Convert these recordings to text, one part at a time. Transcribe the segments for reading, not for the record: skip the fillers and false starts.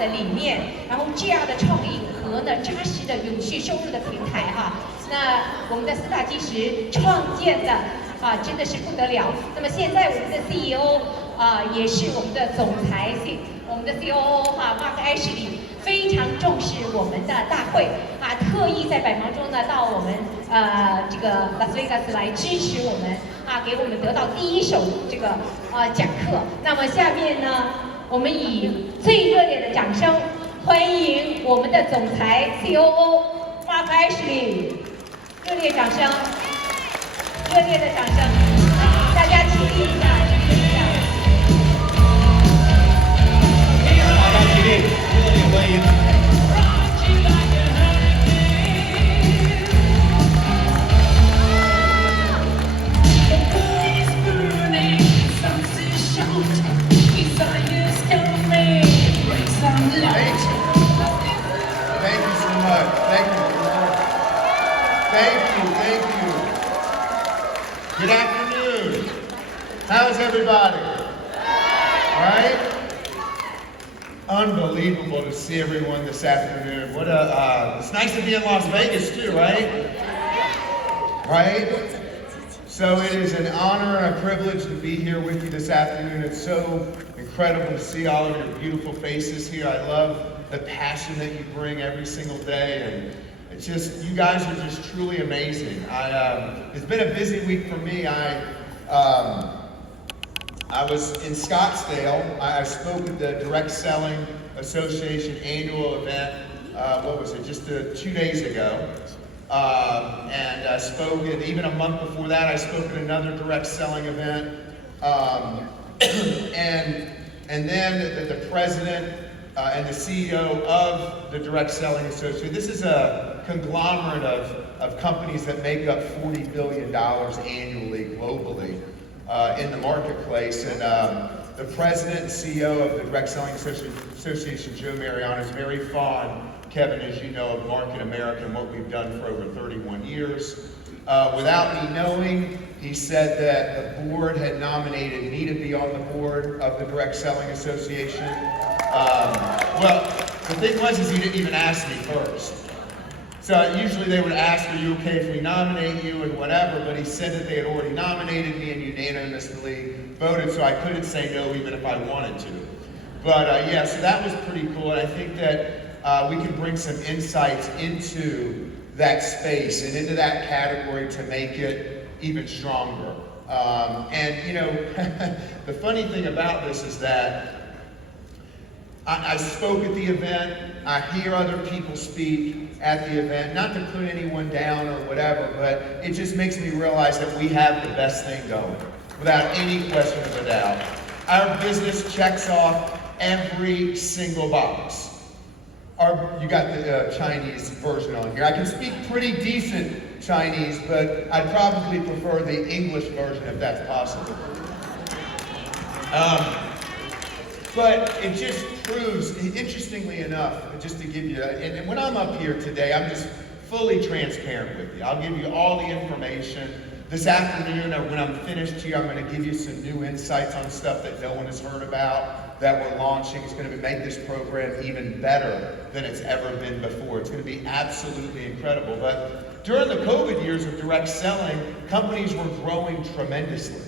的理念，然后这样的创意和呢扎实的永续收入的平台哈，那我们的4大基石创建的真的是不得了。那么现在我们的 CEO 也是我们的总裁，我们的 COO Marc Ashely 非常重视我们的大会特意在百忙中呢到我们这个 Las Vegas 来支持我们给我们得到第一手这个讲课。那么下面呢，我们以最热烈的掌声欢迎我们的总裁 COO Marc Ashely， 热烈掌声，热烈的掌声，大家起立一下，起立一下。大家起立，热烈欢迎。Thank you. Good afternoon. How's everybody? Right? Unbelievable to see everyone this afternoon. It's nice to be in Las Vegas too, right? Right? So it is an honor and a privilege to be here with you this afternoon. It's so incredible to see all of your beautiful faces here. I love the passion that you bring every single day, and it's just, you guys are just truly amazing. It's been a busy week for me. I was in Scottsdale. I spoke at the Direct Selling Association annual event, just 2 days ago. And I spoke, and even a month before that, I spoke at another direct selling event. And then the president and the CEO of the Direct Selling Association. This is a conglomerate of companies that make up $40 billion annually globally in the marketplace. And the president and CEO of the Direct Selling Association, Joe Mariano, is very fond, Kevin, as you know, of Market America and what we've done for over 31 years. Without me knowing, he said that the board had nominated me to be on the board of the Direct Selling Association. Well, the thing was he didn't even ask me first. So usually they would ask, are you okay if we nominate you and whatever, but he said that they had already nominated me and unanimously voted, so I couldn't say no even if I wanted to. But yeah, so that was pretty cool, and I think that we can bring some insights into that space and into that category to make it even stronger. And you know, the funny thing about this is that I spoke at the event, I hear other people speak at the event, not to put anyone down or whatever, but it just makes me realize that we have the best thing going, without any question of a doubt. Our business checks off every single box. You got the Chinese version on here. I can speak pretty decent Chinese, but I'd probably prefer the English version if that's possible. But it just proves, interestingly enough, just to give you, and when I'm up here today, I'm just fully transparent with you. I'll give you all the information. This afternoon, when I'm finished here, I'm going to give you some new insights on stuff that no one has heard about, that we're launching. It's going to make this program even better than it's ever been before. It's going to be absolutely incredible. But during the COVID years of direct selling, companies were growing tremendously.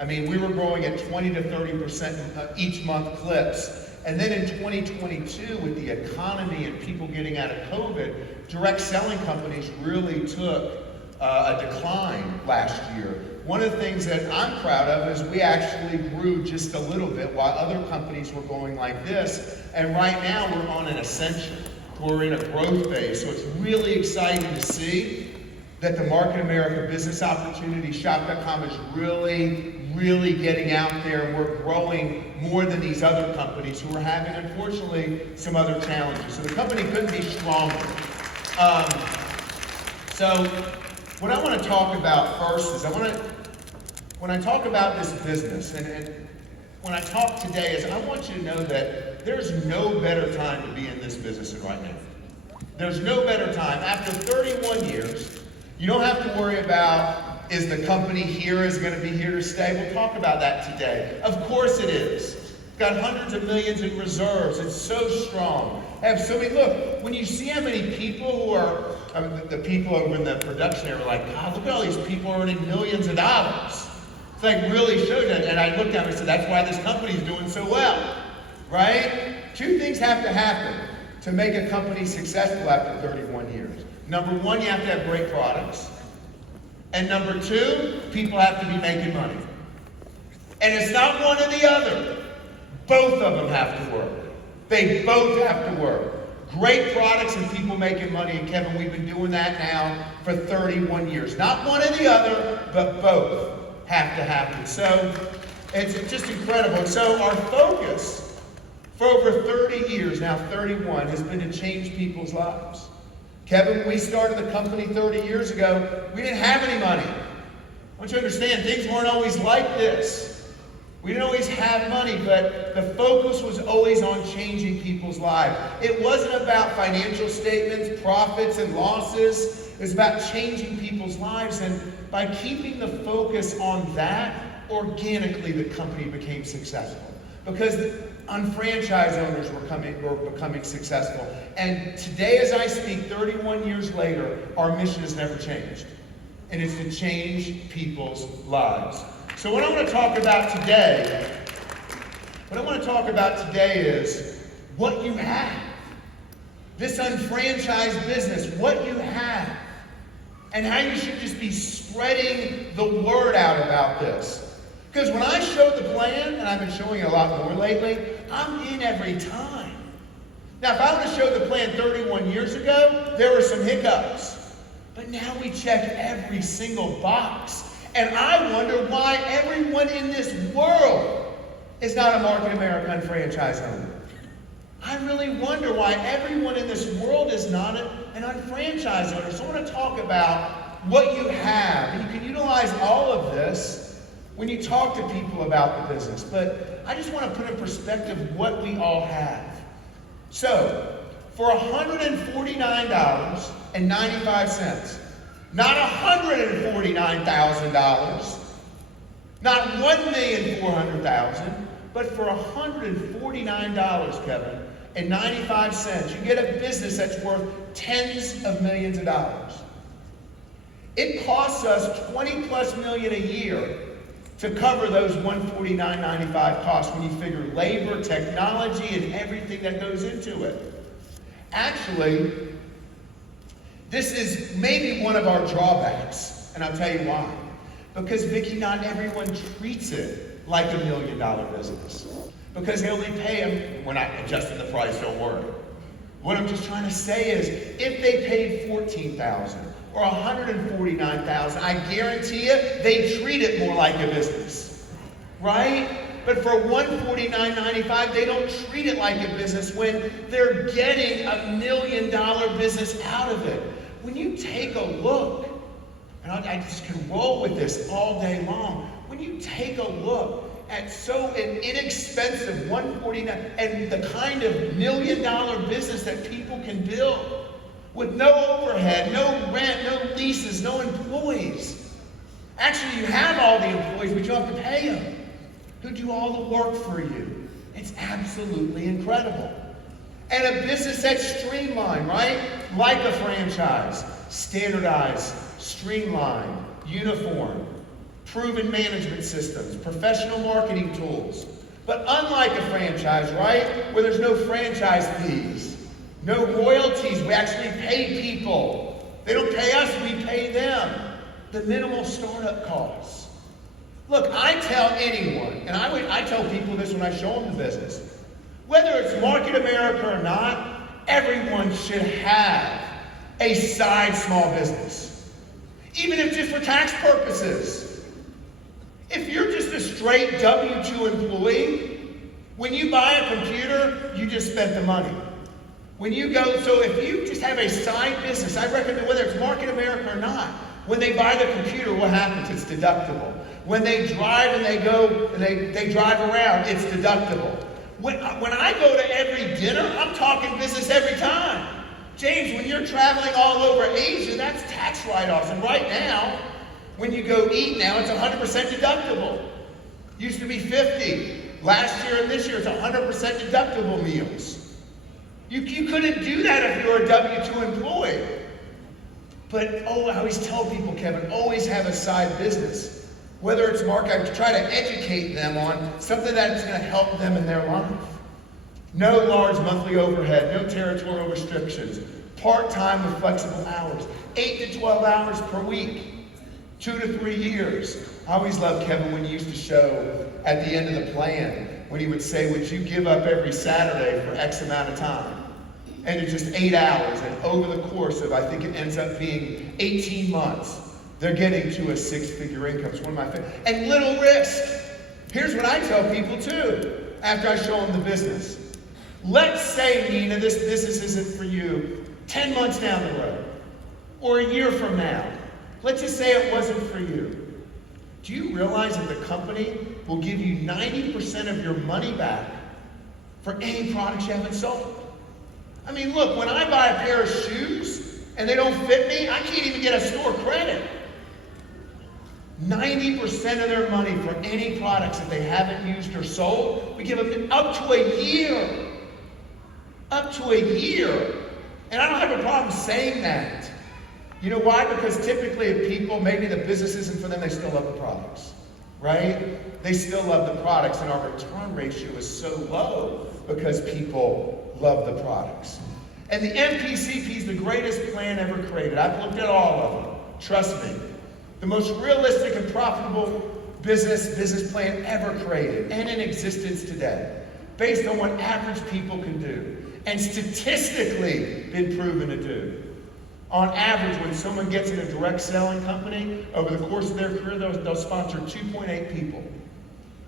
I mean, we were growing at 20 to 30% each month clips. And then in 2022, with the economy and people getting out of COVID, direct selling companies really took a decline last year. One of the things that I'm proud of is we actually grew just a little bit while other companies were going like this. And right now we're on an ascension. We're in a growth phase. So it's really exciting to see that the Market America Business Opportunity Shop.com is really getting out there, and we're growing more than these other companies who are having, unfortunately, some other challenges. So the company couldn't be stronger. So what I want to talk about first is when I talk about this business, and when I talk today, is I want you to know that there's no better time to be in this business than right now. There's no better time. After 31 years, you don't have to worry about, is the company here is going to be here to stay? We'll talk about that today. Of course it is. got hundreds of millions in reserves. It's so strong. Have so many, look, when you see how many people who are, the people over in the production area were like, God, look at all these people earning millions of dollars. It's like really shows that. And I looked at them and said, that's why this company's doing so well, right? Two things have to happen to make a company successful after 31 years. Number one, you have to have great products. And number two, people have to be making money. And it's not one or the other. Both of them have to work. They both have to work. Great products and people making money. And Kevin, we've been doing that now for 31 years. Not one or the other, but both have to happen. So it's just incredible. So our focus for over 30 years, now 31, has been to change people's lives. Kevin, when we started the company 30 years ago, we didn't have any money. I want you to understand, things weren't always like this. We didn't always have money, but the focus was always on changing people's lives. It wasn't about financial statements, profits, and losses. It was about changing people's lives. And by keeping the focus on that, organically the company became successful. Because unfranchised owners were becoming successful. And today, as I speak, 31 years later, our mission has never changed. And it's to change people's lives. So what I want to talk about today, is what you have. This unfranchised business, what you have. And how you should just be spreading the word out about this. Because when I showed the plan, and I've been showing it a lot more lately, I'm in every time. Now, if I would have showed the plan 31 years ago, there were some hiccups. But now we check every single box. And I wonder why everyone in this world is not a Market America unfranchised owner. I really wonder why everyone in this world is not an unfranchised owner. So I want to talk about what you have. And you can utilize all of this when you talk to people about the business. But I just want to put in perspective what we all have. So, for $149.95, not $149,000, not $1,400,000, but for $149, Kevin, and 95 cents, you get a business that's worth tens of millions of dollars. It costs us $20+ million a year to cover those $149.95 costs when you figure labor, technology, and everything that goes into it. Actually, this is maybe one of our drawbacks, and I'll tell you why. Because, Vicki, not everyone treats it like $1 million business. Because they only pay them, we're not adjusting the price, don't worry. What I'm just trying to say is, if they paid $14,000 or $149,000, I guarantee you, they treat it more like a business, right? But for $149.95, they don't treat it like a business when they're getting $1 million business out of it. When you take a look, and I just can roll with this all day long, when you take a look at an inexpensive $149 and the kind of $1 million business that people can build with no overhead, no rent, no leases, no employees. Actually, you have all the employees, but you have to pay them who do all the work for you. It's absolutely incredible. And a business that's streamlined, right? Like a franchise, standardized, streamlined, uniform, proven management systems, professional marketing tools. But unlike a franchise, right, where there's no franchise fees, no royalties, we actually pay people. They don't pay us, we pay them. The minimal startup costs. Look, I tell anyone, and I tell people this when I show them the business, whether it's Market America or not, everyone should have a side small business. Even if just for tax purposes. If you're just a straight W-2 employee, when you buy a computer, you just spent the money. When you go, so if you just have a side business, I recommend whether it's Market America or not, when they buy the computer, what happens? It's deductible. When they drive and they go and they drive around, it's deductible. When I go to every dinner, I'm talking business every time. James, when you're traveling all over Asia, that's tax write-offs. And right now, when you go eat now, it's 100% deductible. Used to be 50. Last year and this year, it's 100% deductible meals. You couldn't do that if you were a W-2 employee. But I always tell people, Kevin, always have a side business. Whether it's Mark, I try to educate them on something that's going to help them in their life. No large monthly overhead, no territorial restrictions, part-time with flexible hours, 8 to 12 hours per week, 2 to 3 years. I always loved Kevin when he used to show at the end of the plan, when he would say, would you give up every Saturday for X amount of time? And it's just 8 hours, and over the course of, I think it ends up being 18 months, they're getting to a 6-figure income. It's one of my favorites. And little risk. Here's what I tell people too, after I show them the business. Let's say, Nina, this business isn't for you 10 months down the road, or a year from now. Let's just say it wasn't for you. Do you realize that the company will give you 90% of your money back for any products you haven't sold? I mean, look, when I buy a pair of shoes and they don't fit me, I can't even get a store credit. 90% of their money for any products that they haven't used or sold, we give them up to a year. Up to a year. And I don't have a problem saying that. You know why? Because typically if people, maybe the business isn't for them, they still love the products, right? They still love the products, and our return ratio is so low because people love the products. And the MPCP is the greatest plan ever created. I've looked at all of them. Trust me. The most realistic and profitable business plan ever created and in existence today, based on what average people can do, and statistically been proven to do. On average, when someone gets in a direct selling company, over the course of their career, they'll sponsor 2.8 people.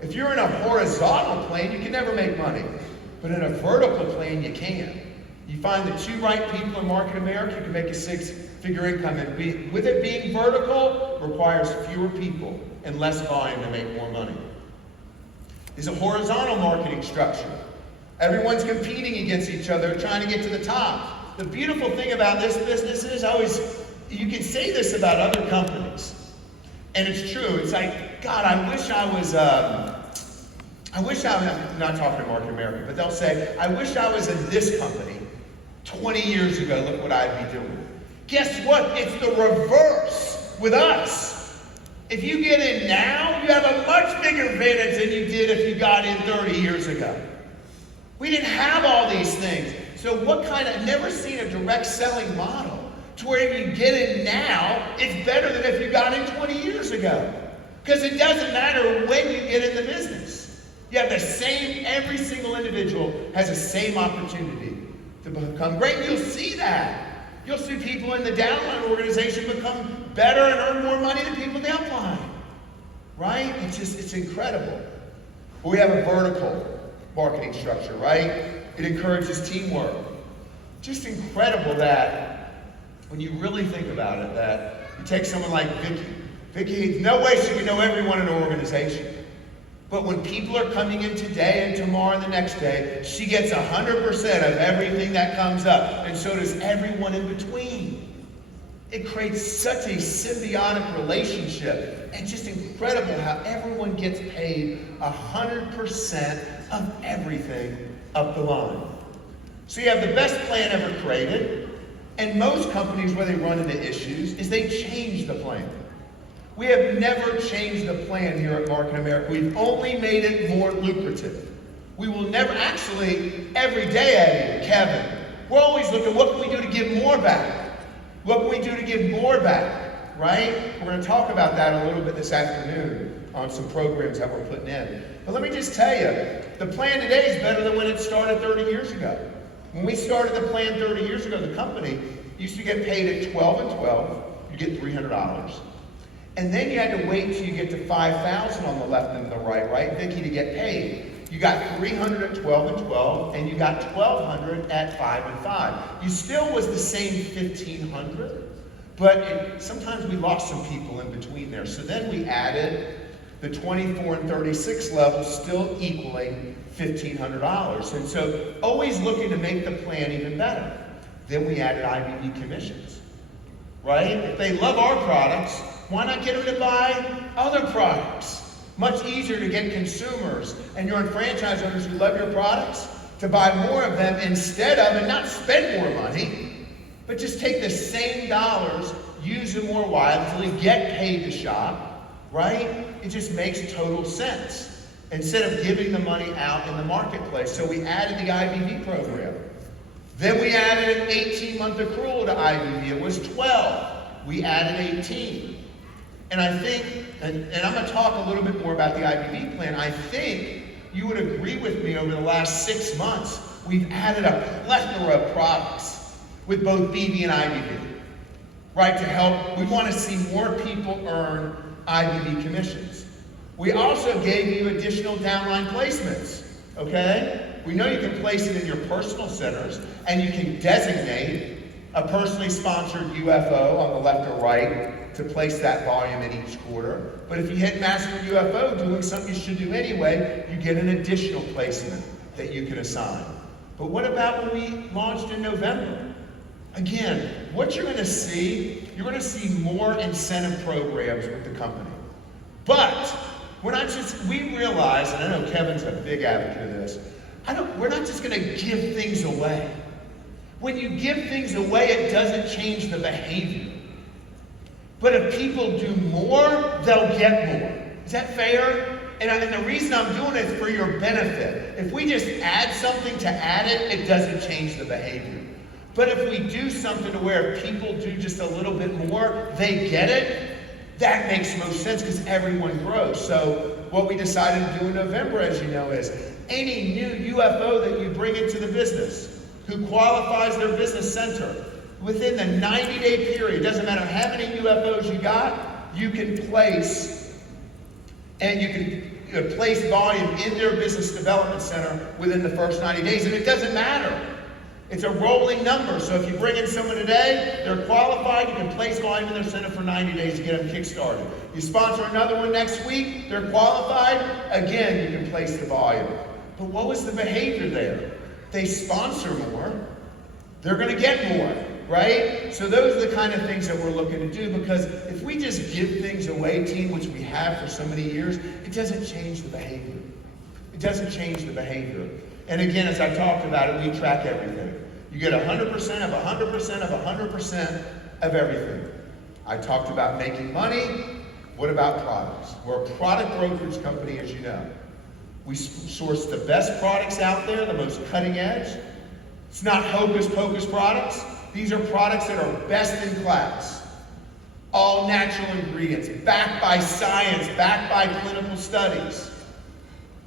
If you're in a horizontal plane, you can never make money. But in a vertical plane, you can. You find the 2 right people in Market America, you can make a 6-figure income. And with it being vertical, requires fewer people and less volume to make more money. It's a horizontal marketing structure. Everyone's competing against each other, trying to get to the top. The beautiful thing about this business is, you can say this about other companies, and it's true. It's like, God, I'm not talking to Market America, but they'll say, I wish I was in this company 20 years ago, look what I'd be doing. Guess what? It's the reverse with us. If you get in now, you have a much bigger advantage than you did if you got in 30 years ago. We didn't have all these things. So never seen a direct selling model to where if you get in now, it's better than if you got in 20 years ago. Because it doesn't matter when you get in the business. You have the same, every single individual has the same opportunity to become great. And you'll see that. You'll see people in the downline organization become better and earn more money than people in the upline. Right? It's incredible. We have a vertical marketing structure, right? It encourages teamwork. Just incredible that when you really think about it, that you take someone like Vicki. Vicki, no way she can know everyone in an organization. But when people are coming in today and tomorrow and the next day, she gets 100% of everything that comes up. And so does everyone in between. It creates such a symbiotic relationship. And just incredible how everyone gets paid 100% of everything up the line. So you have the best plan ever created, and most companies where they run into issues is they change the plan. We have never changed the plan here at Market America. We've only made it more lucrative. We will never, actually, every day, Eddie, Kevin, we're always looking, what can we do to give more back? What can we do to give more back, right? We're going to talk about that a little bit this afternoon on some programs that we're putting in. But let me just tell you, the plan today is better than when it started 30 years ago. When we started the plan 30 years ago, the company used to get paid at 12 and 12, you get $300. And then you had to wait till you get to 5,000 on the left and the right, Vicki, to get paid. You got 300 at 12 and 12, and you got 1,200 at 5 and 5. You still was the same 1,500, but sometimes we lost some people in between there. So then we added the 24 and 36 levels, still equaling $1,500. And so always looking to make the plan even better. Then we added IBD commissions, right? If they love our products, why not get them to buy other products? Much easier to get consumers and your franchise owners who love your products to buy more of them instead of, and not spend more money, but just take the same dollars, use them more wisely, get paid to shop, right? It just makes total sense instead of giving the money out in the marketplace. So we added the IBV program. Then we added an 18-month accrual to IBV. It was 12. We added 18. And I think, and I'm going to talk a little bit more about the IBV plan, I think you would agree with me over the last 6 months, we've added a plethora of products with both BV and IBV, right, to help. We want to see more people earn IBV commissions. We also gave you additional downline placements, okay? We know you can place it in your personal centers, and you can designate a personally sponsored UFO on the left or right to place that volume in each quarter. But if you hit Master UFO, doing something you should do anyway, you get an additional placement that you can assign. But what about when we launched in November? Again, what you're going to see, you're going to see more incentive programs with the company. But we realize, and I know Kevin's a big advocate of this, we're not just going to give things away. When you give things away, it doesn't change the behavior. But if people do more, they'll get more. Is that fair? And the reason I'm doing it is for your benefit. If we just add something to add it, it doesn't change the behavior. But if we do something to where people do just a little bit more, they get it, that makes most sense because everyone grows. So what we decided to do in November, as you know, is any new UFO that you bring into the business who qualifies their business center, within the 90-day period, doesn't matter how many UFOs you got, you can place, and you can place volume in their business development center within the first 90 days, and it doesn't matter. It's a rolling number, so if you bring in someone today, they're qualified, you can place volume in their center for 90 days to get them kick-started. You sponsor another one next week, they're qualified, again, you can place the volume. But what was the behavior there? They sponsor more, they're going to get more, right? So those are the kind of things that we're looking to do, because if we just give things away, team, which we have for so many years, it doesn't change the behavior. It doesn't change the behavior. And again, as I talked about it, we track everything. You get 100% of 100% of 100% of everything. I talked about making money. What about products? We're a product brokerage company, as you know. We source the best products out there, the most cutting edge. It's not hocus pocus products. These are products that are best in class. All natural ingredients, backed by science, backed by clinical studies.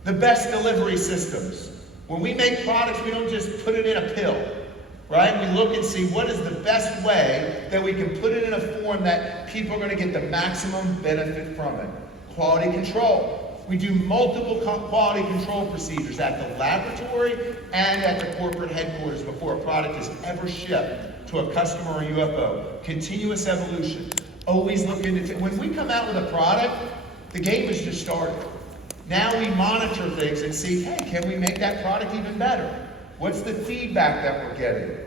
The best delivery systems. When we make products, we don't just put it in a pill, right? We look and see what is the best way that we can put it in a form that people are going to get the maximum benefit from it. Quality control. We do multiple quality control procedures at the laboratory and at the corporate headquarters before a product is ever shipped to a customer or UFO. Continuous evolution. Always looking into, when we come out with a product, the game is just started. Now we monitor things and see, hey, can we make that product even better? What's the feedback that we're getting?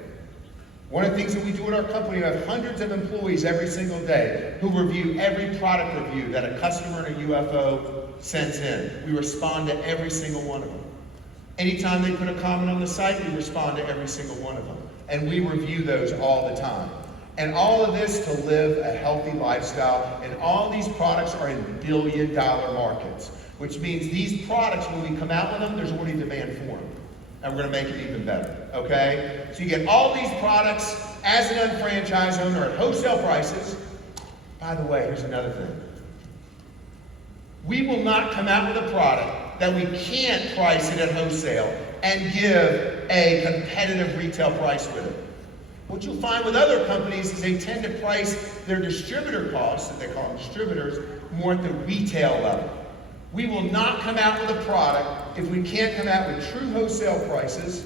One of the things that we do in our company, we have hundreds of employees every single day who review every product review that a customer and a UFO sends in. We respond to every single one of them. Anytime they put a comment on the site, we respond to every single one of them. And we review those all the time. And all of this to live a healthy lifestyle. And all these products are in billion-dollar markets, which means these products, when we come out with them, there's already demand for them. And we're going to make it even better, okay? So you get all these products as an unfranchised owner at wholesale prices. By the way, here's another thing. We will not come out with a product that we can't price it at wholesale and give a competitive retail price with it. What you'll find with other companies is they tend to price their distributor costs, that they call them distributors, more at the retail level. We will not come out with a product if we can't come out with true wholesale prices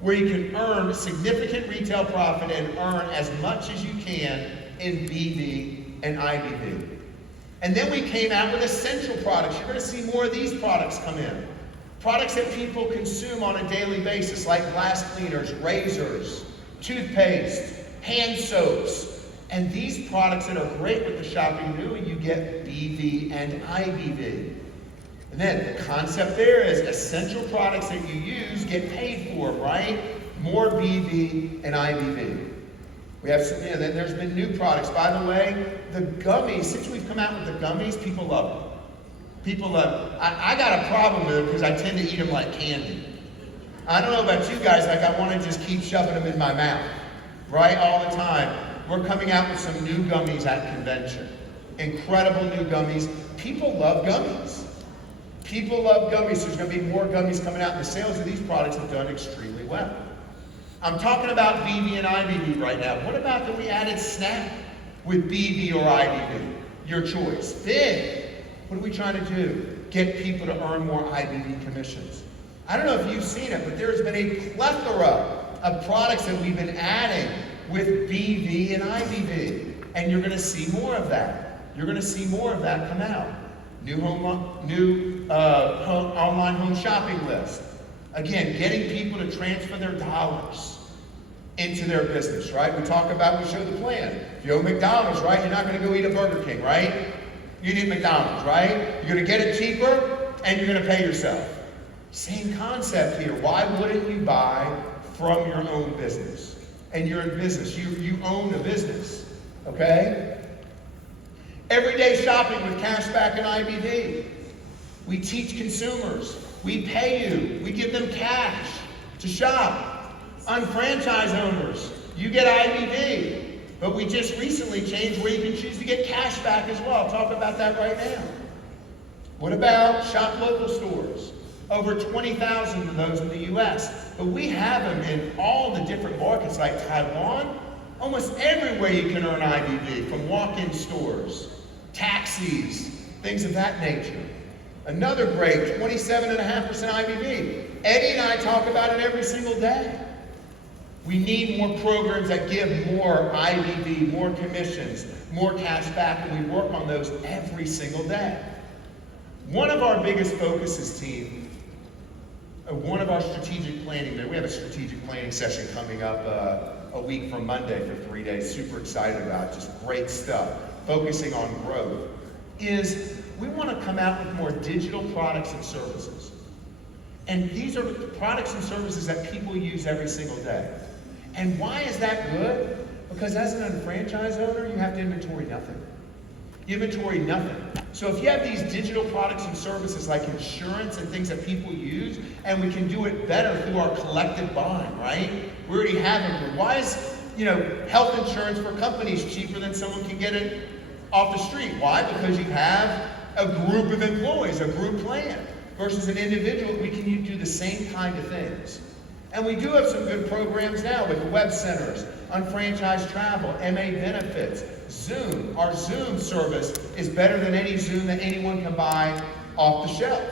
where you can earn significant retail profit and earn as much as you can in BV and IBV. And then we came out with essential products. You're going to see more of these products come in. Products that people consume on a daily basis, like glass cleaners, razors, toothpaste, hand soaps. And these products that are great with the shopping new, you get BV and IBV. And then the concept there is essential products that you use get paid for, right? More BV and IBV. We have some, then there's been new products. By the way, the gummies, since we've come out with the gummies, people love them. People love them. I got a problem with them because I tend to eat them like candy. I don't know about you guys, like I want to just keep shoving them in my mouth, right, all the time. We're coming out with some new gummies at convention. Incredible new gummies. People love gummies. People love gummies. There's going to be more gummies coming out, and the sales of these products have done extremely well. I'm talking about BV and IBV right now. What about that we added Snap with BV or IBV? Your choice. Then, what are we trying to do? Get people to earn more IBV commissions. I don't know if you've seen it, but there's been a plethora of products that we've been adding with BV and IBV. And you're going to see more of that. You're going to see more of that come out. New online home shopping list. Again, getting people to transfer their dollars into their business, right? We show the plan. If you own McDonald's, right, you're not going to go eat a Burger King, right? You eat McDonald's, right? You're going to get it cheaper, and you're going to pay yourself. Same concept here. Why wouldn't you buy from your own business? And you're in business. You own a business, okay? Everyday shopping with cashback and IBV. We teach consumers. We pay you. We give them cash to shop. Unfranchised owners, you get IBV. But we just recently changed where you can choose to get cash back as well. I'll talk about that right now. What about shop local stores? Over 20,000 of those in the U.S. But we have them in all the different markets like Taiwan. Almost everywhere you can earn IBV, from walk-in stores, taxis, things of that nature. Another great 27.5% IBV. Eddie and I talk about it every single day. We need more programs that give more IBV, more commissions, more cash back, and we work on those every single day. One of our biggest focuses, team, one of our strategic planning, we have a strategic planning session coming up a week from Monday for 3 days. Super excited about it, just great stuff. Focusing on growth is we want to come out with more digital products and services. And these are the products and services that people use every single day. And why is that good? Because as an unfranchised owner, you have to inventory nothing. You inventory nothing. So if you have these digital products and services like insurance and things that people use, and we can do it better through our collective buying, right? We already have it. Why is, health insurance for companies cheaper than someone can get it off the street? Why? Because you have a group of employees, a group plan, versus an individual. We can do the same kind of things. And we do have some good programs now with web centers, unfranchised travel, MA benefits, Zoom. Our Zoom service is better than any Zoom that anyone can buy off the shelf.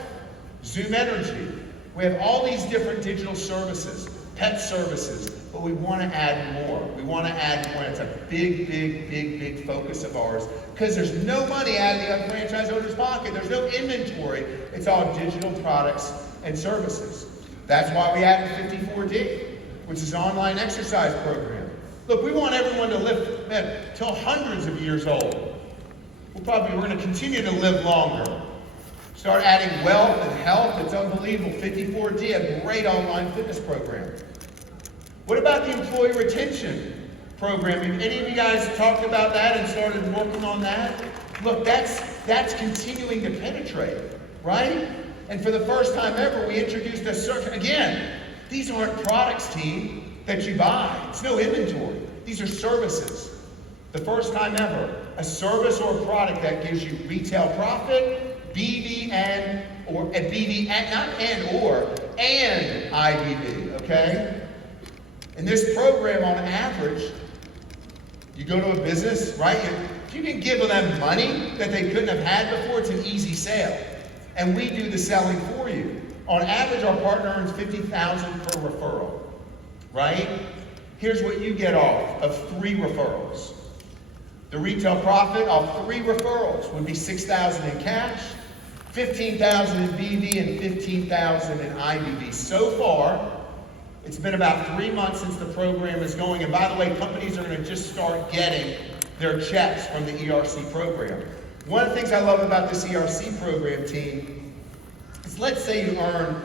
Zoom Energy. We have all these different digital services, pet services, but we want to add more. We want to add more. It's a big focus of ours because there's no money out of the unfranchised owner's pocket. There's no inventory. It's all digital products and services. That's why we added 54D, which is an online exercise program. Look, we want everyone to live till hundreds of years old. We're going to continue to live longer. Start adding wealth and health. It's unbelievable. 54D, a great online fitness program. What about the employee retention program? Have any of you guys talked about that and started working on that? Look, that's continuing to penetrate, right? And for the first time ever, we introduced a search. Again, these aren't products, team, that you buy. It's no inventory. These are services. The first time ever, a service or a product that gives you retail profit, BV and IBV, okay? In this program, on average, you go to a business, right? If you can give them money that they couldn't have had before, it's an easy sale. And we do the selling for you. On average, our partner earns $50,000 per referral, right? Here's what you get off of 3 referrals. The retail profit off 3 referrals would be $6,000 in cash, $15,000 in BV, and $15,000 in IBV. So far, it's been about 3 months since the program is going. And by the way, companies are going to just start getting their checks from the ERC program. One of the things I love about this ERC program, team, let's say you earn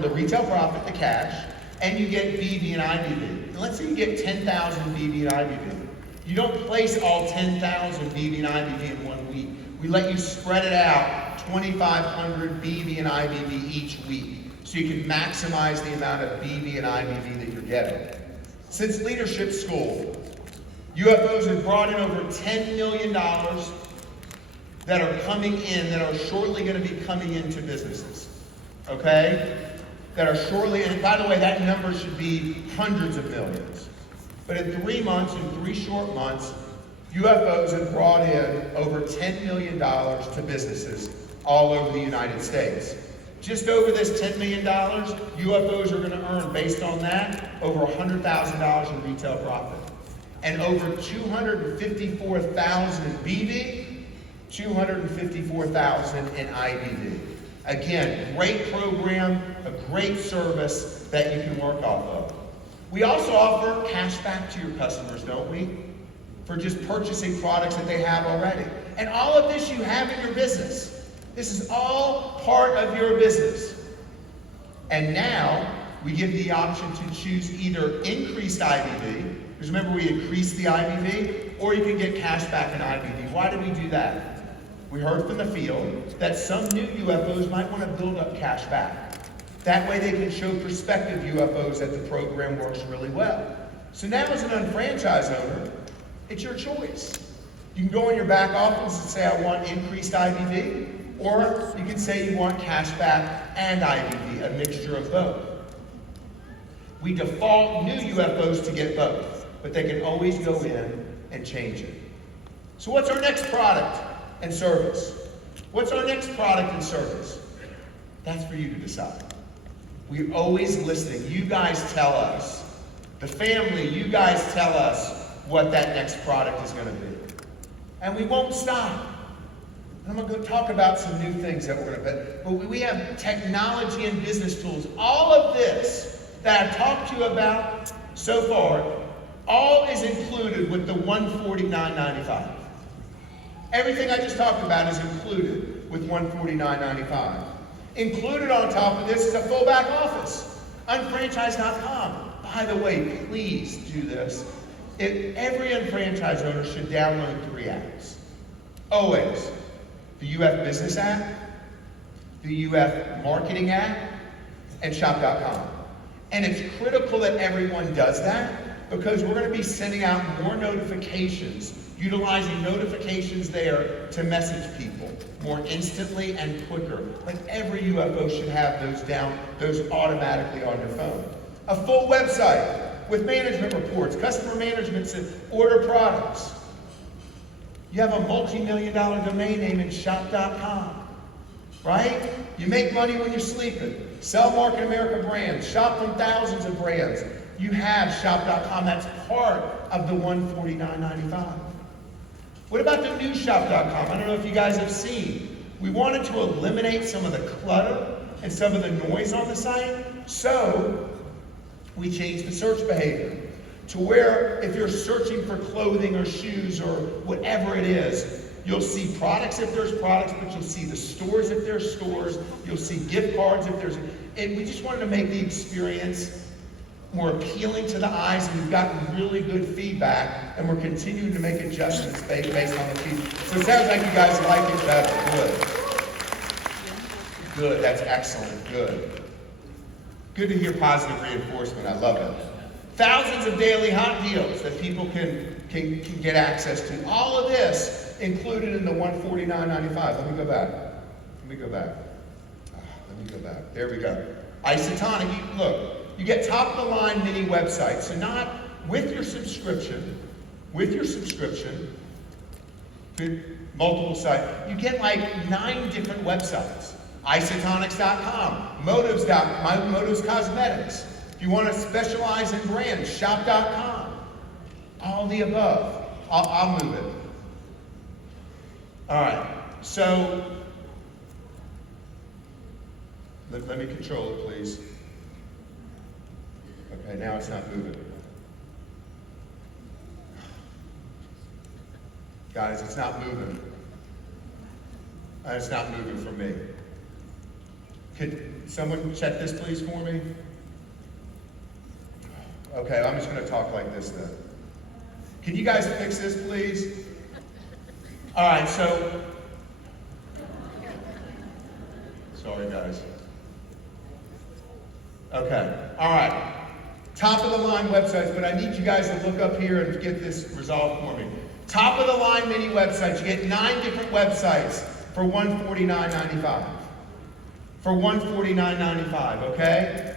the retail profit, the cash, and you get BB and IBB. And let's say you get 10,000 BB and IBB. You don't place all 10,000 BB and IBB in 1 week. We let you spread it out, 2,500 BB and IBB each week, so you can maximize the amount of BB and IBB that you're getting. Since Leadership School, UFOs have brought in over $10 million that are coming in, that are shortly going to be coming into businesses, okay? That are shortly, and by the way, that number should be hundreds of millions. But in 3 months, in 3 short months, UFOs have brought in over $10 million to businesses all over the United States. Just over this $10 million, UFOs are going to earn, based on that, over $100,000 in retail profit. And over 254,000 in BB, 254,000 in IBB. Again, great program, a great service that you can work off of. We also offer cash back to your customers, don't we? For just purchasing products that they have already. And all of this you have in your business. This is all part of your business. And now, we give the option to choose either increased IBB, because remember we increased the IBB, or you can get cash back in IBB. Why did we do that? We heard from the field that some new UFOs might want to build up cash back. That way they can show prospective UFOs that the program works really well. So now as an unfranchised owner, it's your choice. You can go in your back office and say, I want increased IBB, or you can say you want cash back and IBB, a mixture of both. We default new UFOs to get both, but they can always go in and change it. So what's our next product and service? What's our next product and service? That's for you to decide. We're always listening. You guys tell us. The family, you guys tell us what that next product is going to be. And we won't stop. I'm going to talk about some new things that we're going to put. But we have technology and business tools. All of this that I've talked to you about so far, all is included with the $149.95. Everything I just talked about is included with $149.95. Included on top of this is a full back office, unfranchised.com. By the way, please do this. Every unfranchised owner should download 3 apps. Always. The UF Business app, the UF Marketing app, and Shop.com. And it's critical that everyone does that, because we're going to be sending out more notifications, utilizing notifications there to message people more instantly and quicker. Like every UFO should have those automatically on your phone. A full website with management reports, customer management, order products. You have a multi-million-dollar domain name in Shop.com, right? You make money when you're sleeping. Sell Market America brands. Shop from thousands of brands. You have Shop.com. That's part of the $149.95. What about the new Shop.com? I don't know if you guys have seen. We wanted to eliminate some of the clutter and some of the noise on the site, so we changed the search behavior to where if you're searching for clothing or shoes or whatever it is, you'll see products if there's products, but you'll see the stores if there's stores, you'll see gift cards if there's, and we just wanted to make the experience more appealing to the eyes, and we've gotten really good feedback, and we're continuing to make adjustments based on the feedback. So it sounds like you guys like it better. Good. Good, that's excellent, good. Good to hear positive reinforcement, I love it. Thousands of daily hot deals that people can get access to. All of this included in the $149.95. Let me go back. There we go. Isotonic, look, you get top-of-the-line mini websites. So not with your subscription, multiple sites, you get like 9 different websites. Isotonics.com, Motives Cosmetics. If you want to specialize in brands, Shop.com. All the above. I'll move it. All right, so let me control it, please. Okay, now it's not moving. Guys, it's not moving. It's not moving for me. Could someone check this please for me? Okay, I'm just going to talk like this then. Can you guys fix this please? All right, so, sorry guys. Okay, all right. Top of the line websites, but I need you guys to look up here and get this resolved for me. Top of the line mini websites, you get 9 different websites for $149.95. For $149.95, okay?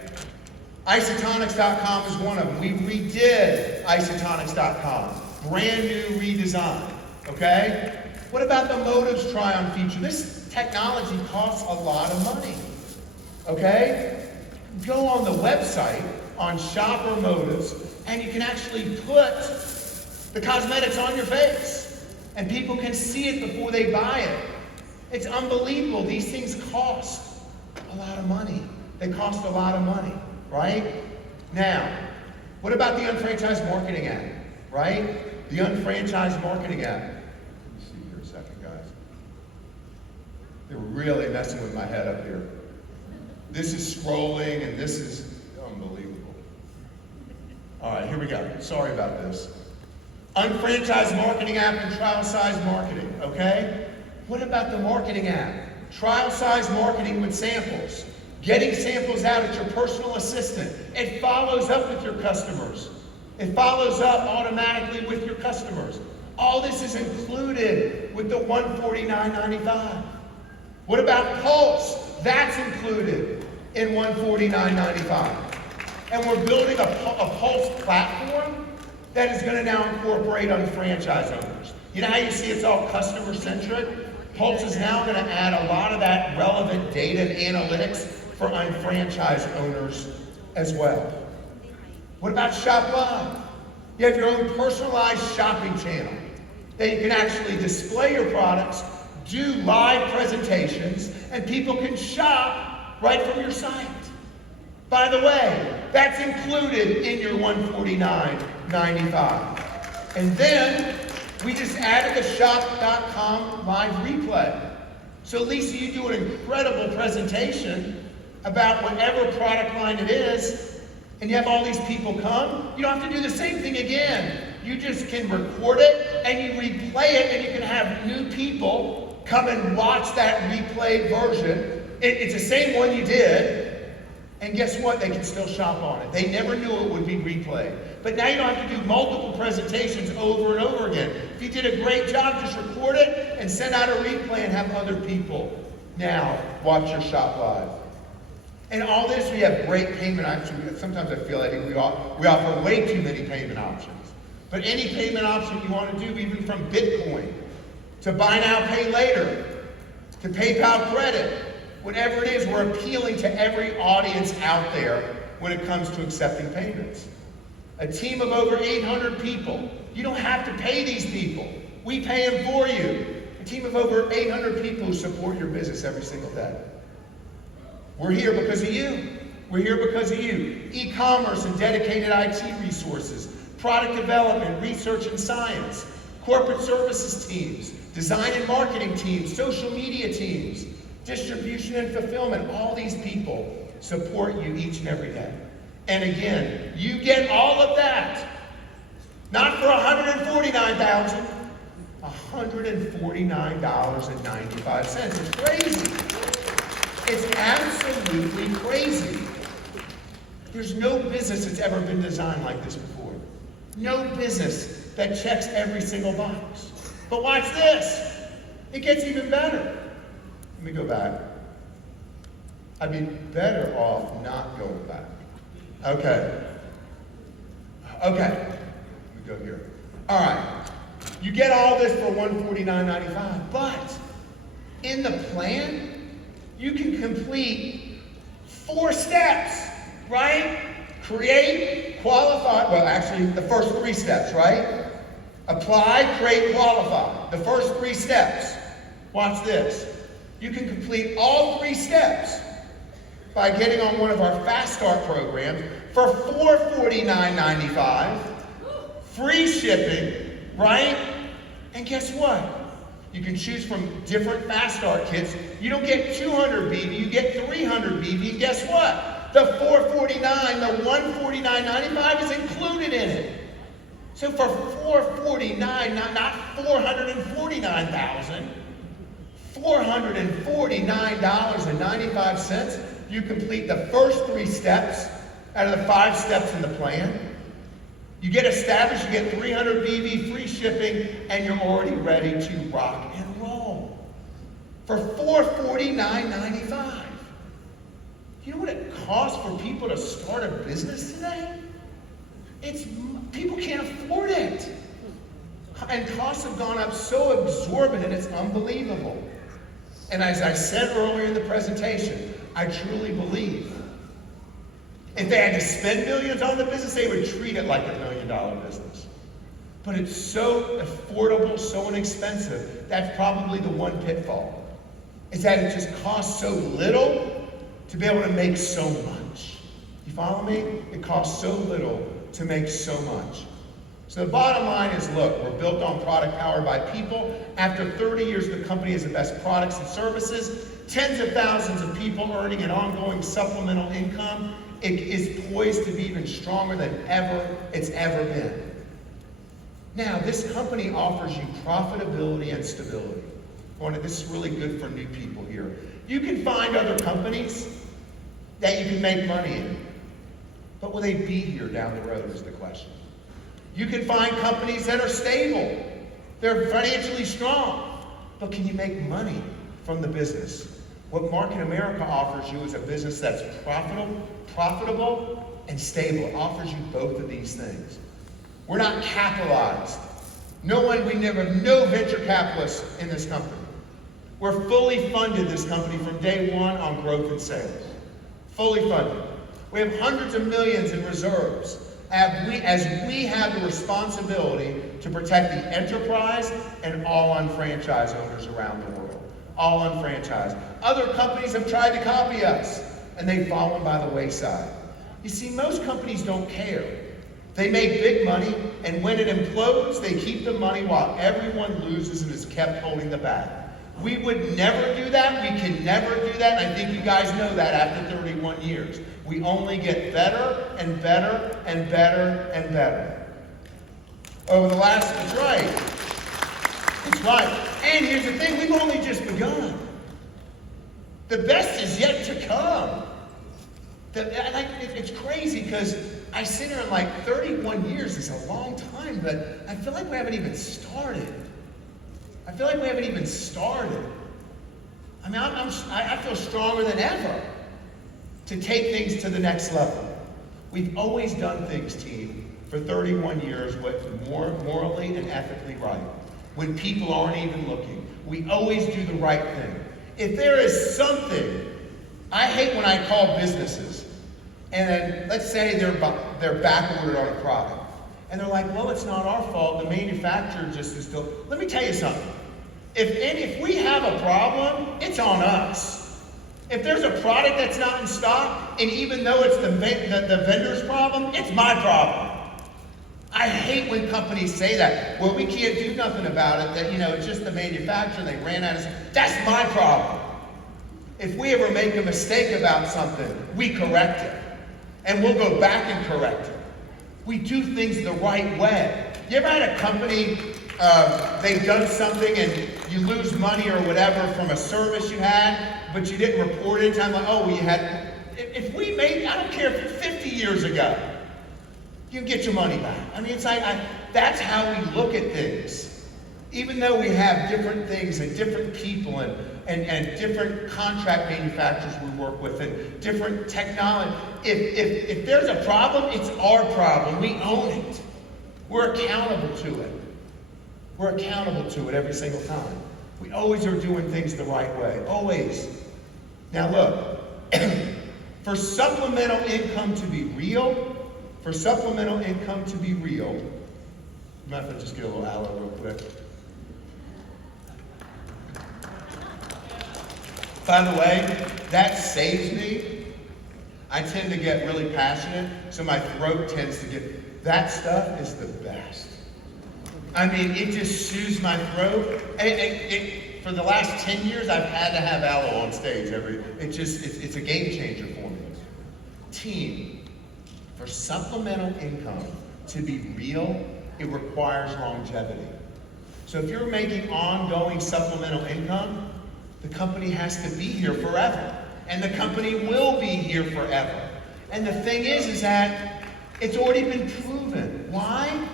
Isotonics.com is one of them. We redid Isotonics.com. Brand new redesign, okay? What about the Motives try-on feature? This technology costs a lot of money, okay? Go on the website, on Shopper Motives, and you can actually put the cosmetics on your face, and people can see it before they buy it. It's unbelievable. These things cost a lot of money. They cost a lot of money, right? Now, what about the Unfranchised Marketing app, right? The Unfranchised Marketing app. Let me see here a second, guys. They're really messing with my head up here. This is scrolling, and this is unbelievable. All right, here we go. Sorry about this. Unfranchised Marketing app and trial size marketing, okay? What about the marketing app? Trial size marketing with samples. Getting samples out at your personal assistant. It follows up with your customers. It follows up automatically with your customers. All this is included with the $149.95. What about Pulse? That's included in $149.95. And we're building a Pulse platform that is going to now incorporate franchise owners. You know how you see it's all customer-centric? Pulse is now going to add a lot of that relevant data and analytics for unfranchised owners as well. What about Shop Live? You have your own personalized shopping channel that you can actually display your products, do live presentations, and people can shop right from your site. By the way, that's included in your $149.95. And then we just added the shop.com live replay. So Lisa, you do an incredible presentation about whatever product line it is, and you have all these people come. You don't have to do the same thing again. You just can record it and you replay it, and you can have new people come and watch that replayed version. It's the same one you did. And guess what? They can still shop on it. They never knew it would be replayed. But now you don't have to do multiple presentations over and over again. If you did a great job, just record it and send out a replay and have other people now watch your Shop Live. And all this, we have great payment options. Sometimes I feel like we offer way too many payment options. But any payment option you want to do, even from Bitcoin, to buy now, pay later, to PayPal credit, whatever it is, we're appealing to every audience out there when it comes to accepting payments. A team of over 800 people. You don't have to pay these people. We pay them for you. A team of over 800 people who support your business every single day. We're here because of you. We're here because of you. E-commerce and dedicated IT resources, product development, research and science, corporate services teams, design and marketing teams, social media teams, distribution and fulfillment. All these people support you each and every day. And again, you get all of that, not for $149,000, $149.95. It's crazy. It's absolutely crazy. There's no business that's ever been designed like this before. No business that checks every single box. But watch this. It gets even better. Let me go back. I'd be better off not going back. Okay. Let me go here. All right. You get all this for $149.95, but in the plan, you can complete 4 steps, right? Create, qualify, well actually the first 3 steps, right? Apply, create, qualify. The first 3 steps. Watch this. You can complete all 3 steps by getting on one of our Fast Start programs for $449.95, free shipping, right? And guess what? You can choose from different fast start kits. You don't get 200 BV, you get 300 BV, and guess what? The 449, the 149.95 is included in it. So for $449, not $449,000, $449.95, you complete the first 3 steps out of the 5 steps in the plan. You get established, you get 300 BV, free shipping, and you're already ready to rock and roll. For $449.95. You know what it costs for people to start a business today? People can't afford it. And costs have gone up so exorbitant, it's unbelievable. And as I said earlier in the presentation, I truly believe if they had to spend millions on the business, they would treat it like $1 million business. But it's so affordable, so inexpensive, that's probably the one pitfall, is that it just costs so little to be able to make so much. You follow me? It costs so little to make so much. So the bottom line is, look, we're built on product powered by people. After 30 years, the company has the best products and services, tens of thousands of people earning an ongoing supplemental income. It is poised to be even stronger than it's ever been. Now, this company offers you profitability and stability. This is really good for new people here. You can find other companies that you can make money in, but will they be here down the road is the question. You can find companies that are stable. They're financially strong, but can you make money from the business? What Market America offers you is a business that's profitable and stable. It offers you both of these things. We're not capitalized. We never have no venture capitalists in this company. We're fully funded, this company, from day one on growth and sales. Fully funded. We have hundreds of millions in reserves as we have the responsibility to protect the enterprise and all unfranchised owners around the world. All unfranchised. Other companies have tried to copy us, and they've fallen by the wayside. You see, most companies don't care. They make big money, and when it implodes, they keep the money while everyone loses and is kept holding the bag. We would never do that. We can never do that, and I think you guys know that after 31 years. We only get better and better and better and better. That's right. It's right. And here's the thing, we've only just begun. The best is yet to come. It's crazy because I sit here and 31 years is a long time, but I feel like we haven't even started. I feel stronger than ever to take things to the next level. We've always done things, team, for 31 years what's morally and ethically right. When people aren't even looking. We always do the right thing. If there is something, I hate when I call businesses, and then let's say they're back-ordered on a product. And they're like, well, it's not our fault. The manufacturer just is still. Let me tell you something. If we have a problem, it's on us. If there's a product that's not in stock, and even though it's the vendor's problem, it's my problem. I hate when companies say that. Well, we can't do nothing about it, that, it's just the manufacturer, they ran out of stuff. That's my problem. If we ever make a mistake about something, we correct it. And we'll go back and correct it. We do things the right way. You ever had a company, they've done something and you lose money or whatever from a service you had, but you didn't report it in time, if we made, I don't care if it's 50 years ago, you can get your money back. That's how we look at things. Even though we have different things and different people and different contract manufacturers we work with and different technology, if there's a problem, it's our problem. We own it. We're accountable to it. We're accountable to it every single time. We always are doing things the right way. Always. Now look, for supplemental income to be real, I'm going to have to just get a little aloe real quick. By the way, that saves me. I tend to get really passionate, so my throat tends to get, that stuff is the best. I mean, it just soothes my throat. For the last 10 years, I've had to have aloe on stage. It's a game changer for me. Team, for supplemental income to be real, it requires longevity. So if you're making ongoing supplemental income, the company has to be here forever. And the company will be here forever. And the thing is that it's already been proven. Why?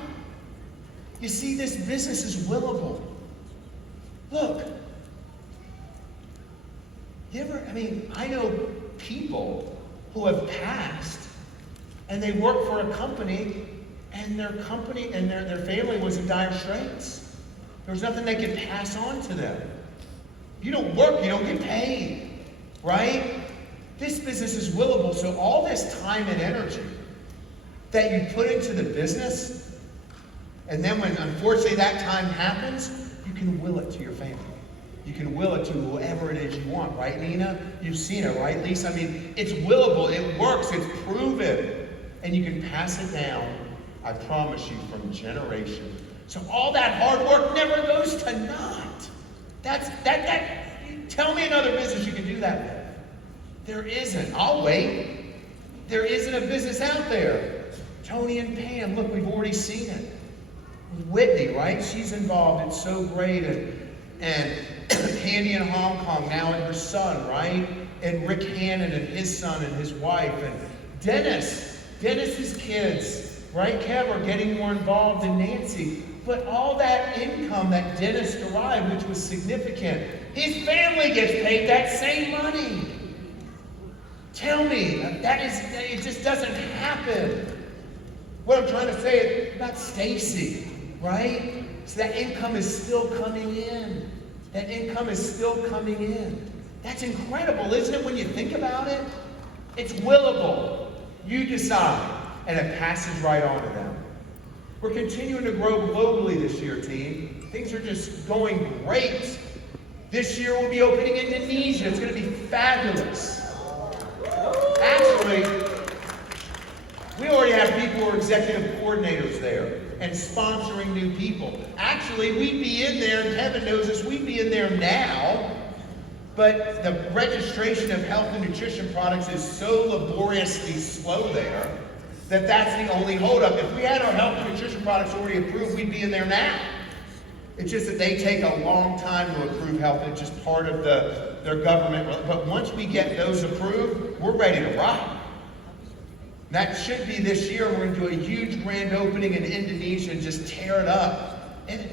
You see, this business is willable. Look, I know people who have passed and they work for a company and their company and their family was in dire straits. There was nothing they could pass on to them. You don't work, you don't get paid, right? This business is willable, so all this time and energy that you put into the business, and then when unfortunately that time happens, you can will it to your family. You can will it to whoever it is you want, right, Nina? You've seen it, right, Lisa? I mean, it's willable, it works, it's proven. And you can pass it down, I promise you, from generation. So all that hard work never goes to naught. Tell me another business you can do that with. There isn't. I'll wait. There isn't a business out there. Tony and Pam, look, we've already seen it. Whitney, right? She's involved. It's so great. And Candy in Hong Kong now and her son, right? And Rick Hannon and his son and his wife. And Dennis's kids, right, Kev, are getting more involved than Nancy. But all that income that Dennis derived, which was significant, his family gets paid that same money. Tell me, it just doesn't happen. What I'm trying to say is about Stacy, right? So that income is still coming in. That income is still coming in. That's incredible, isn't it, when you think about it? It's willable. You decide, and it passes right on to them. We're continuing to grow globally this year, team. Things are just going great. This year we'll be opening in Indonesia. It's going to be fabulous. Actually, we already have people who are executive coordinators there and sponsoring new people. Actually, we'd be in there, and Kevin knows this, we'd be in there now, but the registration of health and nutrition products is so laboriously slow there that that's the only holdup. If we had our health and nutrition products already approved, we'd be in there now. It's just that they take a long time to approve health. It's just part of their government. But once we get those approved, we're ready to rock. That should be this year. We're going to do a huge grand opening in Indonesia and just tear it up. And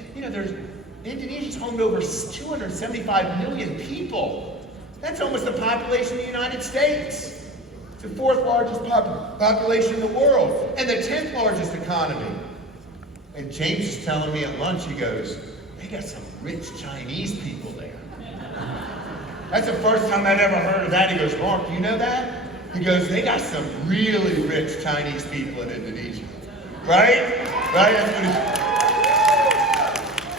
Indonesia's home to over 275 million people. That's almost the population of the United States. It's the fourth largest population in the world and the 10th largest economy. And James is telling me at lunch, he goes, they got some rich Chinese people there. That's the first time I've ever heard of that. He goes, Mark, you know that? He goes, they got some really rich Chinese people in Indonesia. Right? Right? That's what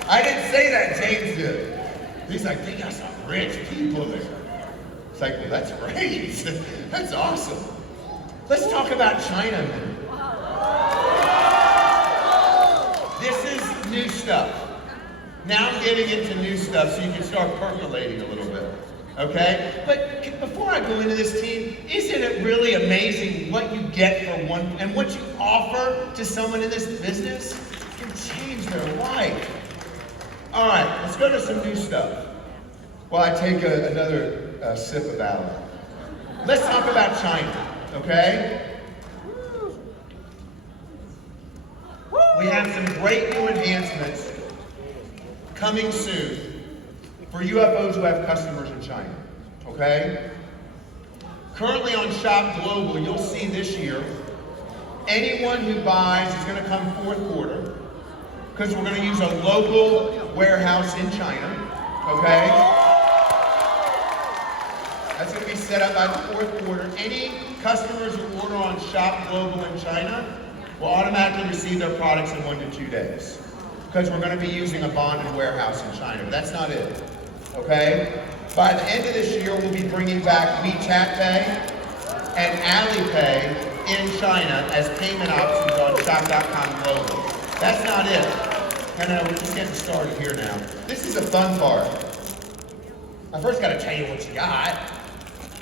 I didn't say that, James did. He's like, they got some rich people there. It's like, well, that's great. That's awesome. Let's talk about China a minute. This is new stuff. Now I'm getting into new stuff so you can start percolating a little bit. Okay? But before I go into this, team, isn't it really amazing what you get for one, and what you offer to someone in this business can change their life? All right, let's go to some new stuff. While I take another sip of aloe. Let's talk about China, okay? We have some great new enhancements coming soon for UFOs who have customers in China, okay? Currently on Shop Global, you'll see this year, anyone who buys is going to come fourth quarter, because we're going to use a local warehouse in China, okay? That's going to be set up by the fourth quarter. Any customers who order on Shop Global in China will automatically receive their products in 1 to 2 days, because we're going to be using a bonded warehouse in China. But that's not it, okay? By the end of this year, we'll be bringing back WeChat Pay and Alipay in China as payment options on Shop.com Global. That's not it. No, we're just getting started here now. This is the fun part. I first got to tell you what you got,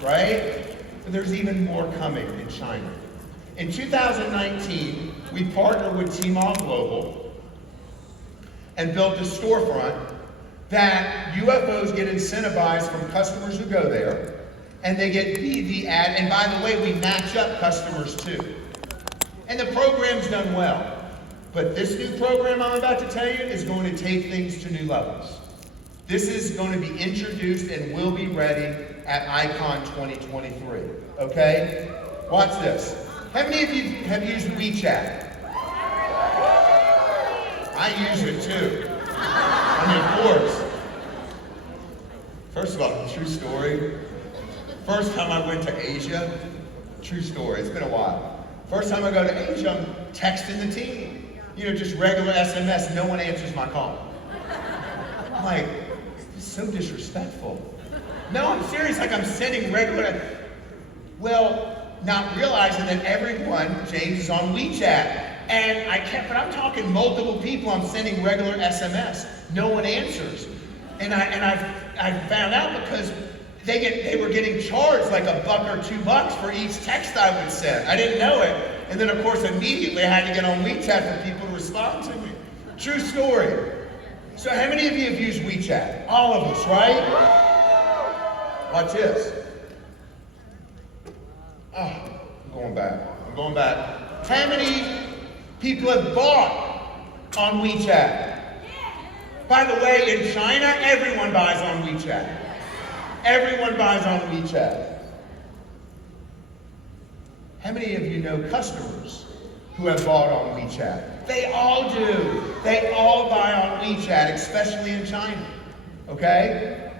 right? But there's even more coming in China. In 2019, we partnered with Tmall Global and built a storefront that UFOs get incentivized from customers who go there, and they get BV ad, and by the way, we match up customers too. And the program's done well. But this new program I'm about to tell you is going to take things to new levels. This is going to be introduced and will be ready at ICON 2023, okay? Watch this. How many of you have used WeChat? I use it too. I mean, of course. First of all, true story. First time I went to Asia, true story, it's been a while. First time I go to Asia, I'm texting the team. You know, just regular SMS, no one answers my call. I'm like, this is so disrespectful. No, I'm serious, like I'm sending regular, well, not realizing that everyone, James, is on WeChat. And but I'm talking multiple people, I'm sending regular SMS. No one answers. And I found out because they were getting charged like $1 or $2 for each text I would send. I didn't know it. And then of course immediately I had to get on WeChat for people to respond to me. True story. So how many of you have used WeChat? All of us, right? Watch this. Oh, I'm going back. How many people have bought on WeChat? By the way, in China, everyone buys on WeChat. Everyone buys on WeChat. How many of you know customers who have bought on WeChat? They all do. They all buy on WeChat, especially in China. Okay?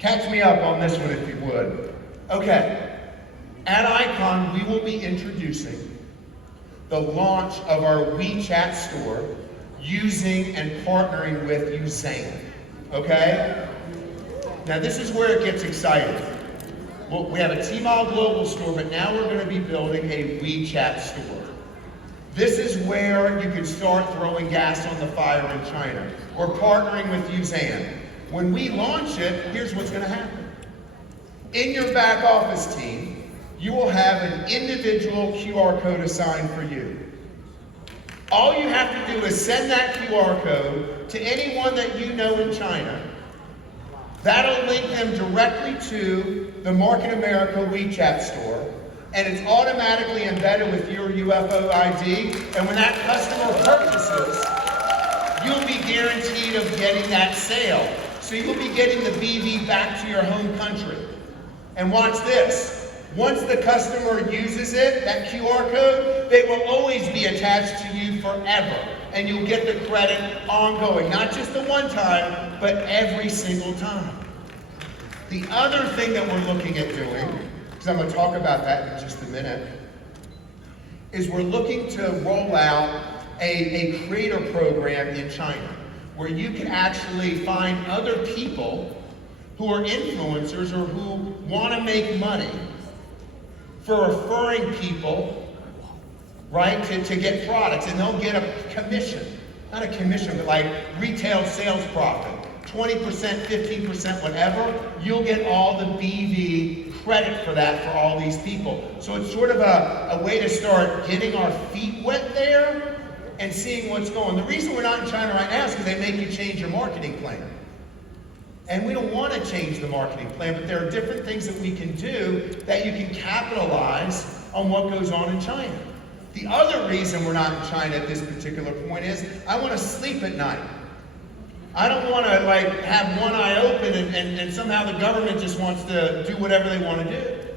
Catch me up on this one if you would. Okay. At ICON, we will be introducing the launch of our WeChat store using and partnering with Usain. Okay? Now this is where it gets exciting. Well, we have a Tmall Global store, but now we're going to be building a WeChat store. This is where you can start throwing gas on the fire in China. We're partnering with Usain. When we launch it, here's what's going to happen. In your back office team, you will have an individual QR code assigned for you. All you have to do is send that QR code to anyone that you know in China. That'll link them directly to the Market America WeChat store, and it's automatically embedded with your UFO ID, and when that customer purchases, you'll be guaranteed of getting that sale. So you'll be getting the BV back to your home country. And watch this. Once the customer uses it, that QR code, they will always be attached to you forever. And you'll get the credit ongoing. Not just the one time, but every single time. The other thing that we're looking at doing, because I'm going to talk about that in just a minute, is we're looking to roll out a creator program in China where you can actually find other people who are influencers or who want to make money for referring people, right, to get products, and they'll get a commission. Not a commission, but like retail sales profit. 20%, 15%, whatever, you'll get all the BV credit for that for all these people. So it's sort of a way to start getting our feet wet there and seeing what's going. The reason we're not in China right now is because they make you change your marketing plan. And we don't want to change the marketing plan, but there are different things that we can do that you can capitalize on what goes on in China. The other reason we're not in China at this particular point is I want to sleep at night. I don't want to like have one eye open and somehow the government just wants to do whatever they want to do.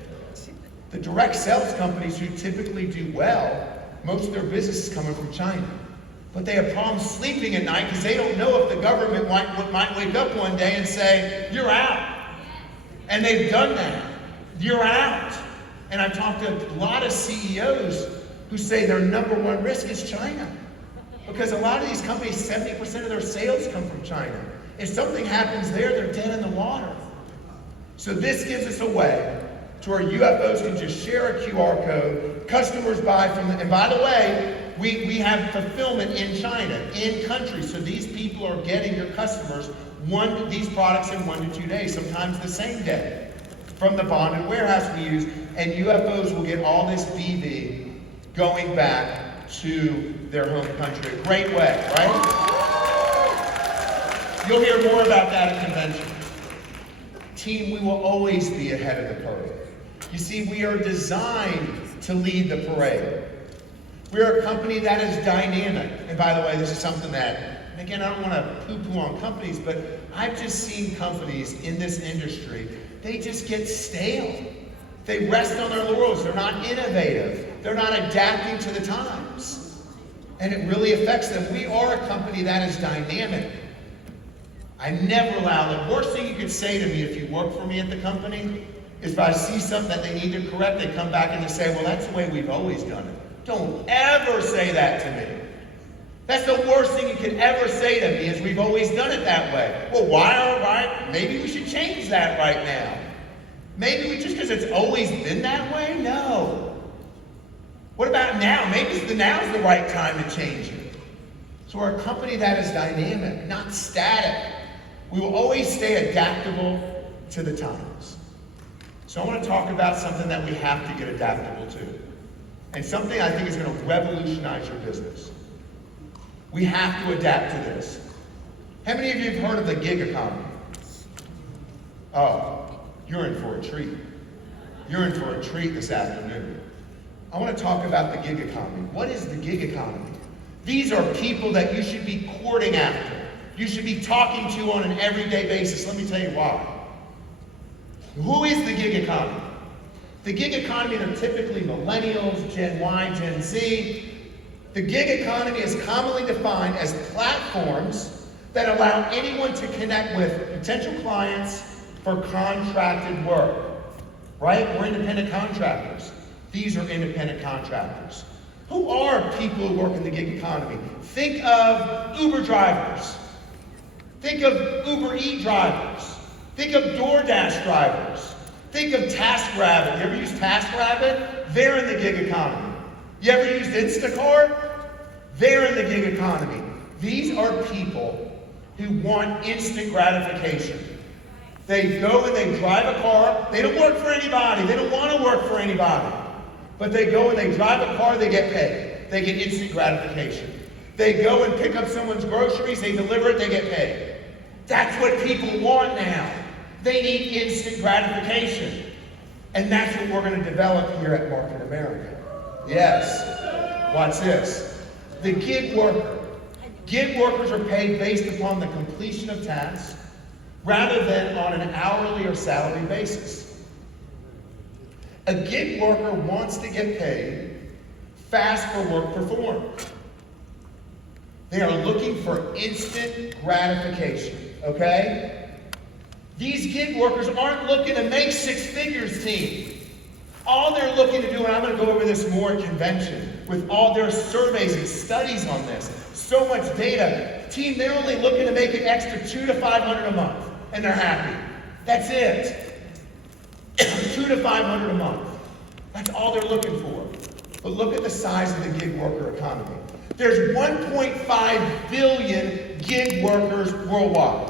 The direct sales companies who typically do well, most of their business is coming from China. But they have problems sleeping at night because they don't know if the government might wake up one day and say, you're out. And they've done that. You're out. And I've talked to a lot of CEOs who say their number one risk is China. Because a lot of these companies, 70% of their sales come from China. If something happens there, they're dead in the water. So this gives us a way to where UFOs can just share a QR code, customers buy from them. And by the way, We have fulfillment in China, in country. So these people are getting your customers these products in 1 to 2 days, sometimes the same day, from the bonded warehouse we use. And UFOs will get all this BV going back to their home country. A great way, right? You'll hear more about that at convention. Team, we will always be ahead of the curve. You see, we are designed to lead the parade. We are a company that is dynamic. And by the way, this is something that, and again, I don't want to poo-poo on companies, but I've just seen companies in this industry, they just get stale. They rest on their laurels. They're not innovative. They're not adapting to the times. And it really affects them. We are a company that is dynamic. I never allow the worst thing you could say to me if you work for me at the company is if I see something that they need to correct, they come back and they say, well, that's the way we've always done it. Don't ever say that to me. That's the worst thing you could ever say to me is we've always done it that way. Well, why? Maybe we should change that right now. Maybe just because it's always been that way? No. What about now? Maybe now's the right time to change it. So we're a company that is dynamic, not static. We will always stay adaptable to the times. So I want to talk about something that we have to get adaptable to. And something I think is going to revolutionize your business. We have to adapt to this. How many of you have heard of the gig economy? Oh, you're in for a treat. You're in for a treat this afternoon. I want to talk about the gig economy. What is the gig economy? These are people that you should be courting after. You should be talking to on an everyday basis. Let me tell you why. Who is the gig economy? The gig economy are typically millennials, Gen Y, Gen Z. The gig economy is commonly defined as platforms that allow anyone to connect with potential clients for contracted work. Right? We're independent contractors. These are independent contractors. Who are people who work in the gig economy? Think of Uber drivers. Think of Uber Eats drivers. Think of DoorDash drivers. Think of TaskRabbit. You ever use TaskRabbit? They're in the gig economy. You ever used Instacart? They're in the gig economy. These are people who want instant gratification. They go and they drive a car. They don't work for anybody. They don't want to work for anybody. But they go and they drive a car, they get paid. They get instant gratification. They go and pick up someone's groceries, they deliver it, they get paid. That's what people want now. They need instant gratification. And that's what we're going to develop here at Market America. Yes. Watch this. The gig worker. Gig workers are paid based upon the completion of tasks rather than on an hourly or salary basis. A gig worker wants to get paid fast for work performed. They are looking for instant gratification, okay? These gig workers aren't looking to make six figures, team. All they're looking to do, and I'm going to go over this more at convention, with all their surveys and studies on this, so much data. Team, they're only looking to make an extra $200 to $500 a month, and they're happy. That's it. $200 to $500 a month. That's all they're looking for. But look at the size of the gig worker economy. There's 1.5 billion gig workers worldwide.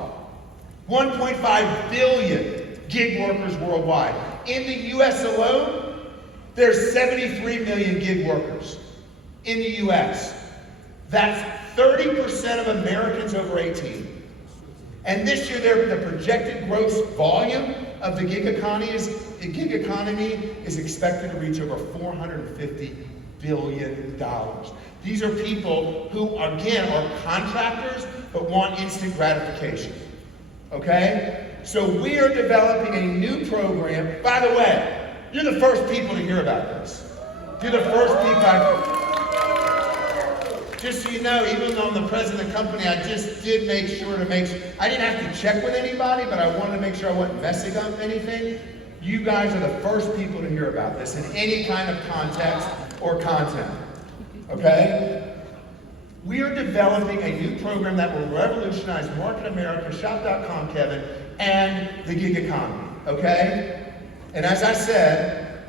1.5 billion gig workers worldwide. In the U.S. alone, there's 73 million gig workers in the U.S. That's 30% of Americans over 18. And this year, the projected gross volume of the gig economy is expected to reach over $450 billion. These are people who, again, are contractors but want instant gratification. Okay? So we are developing a new program. By the way, you're the first people to hear about this. You're the first people. Just so you know, even though I'm the president of the company, I just did make sure I didn't have to check with anybody, but I wanted to make sure I wasn't messing up anything. You guys are the first people to hear about this in any kind of context or content. Okay? We are developing a new program that will revolutionize Market America, Shop.com, Kevin, and the gig economy. Okay? And as I said,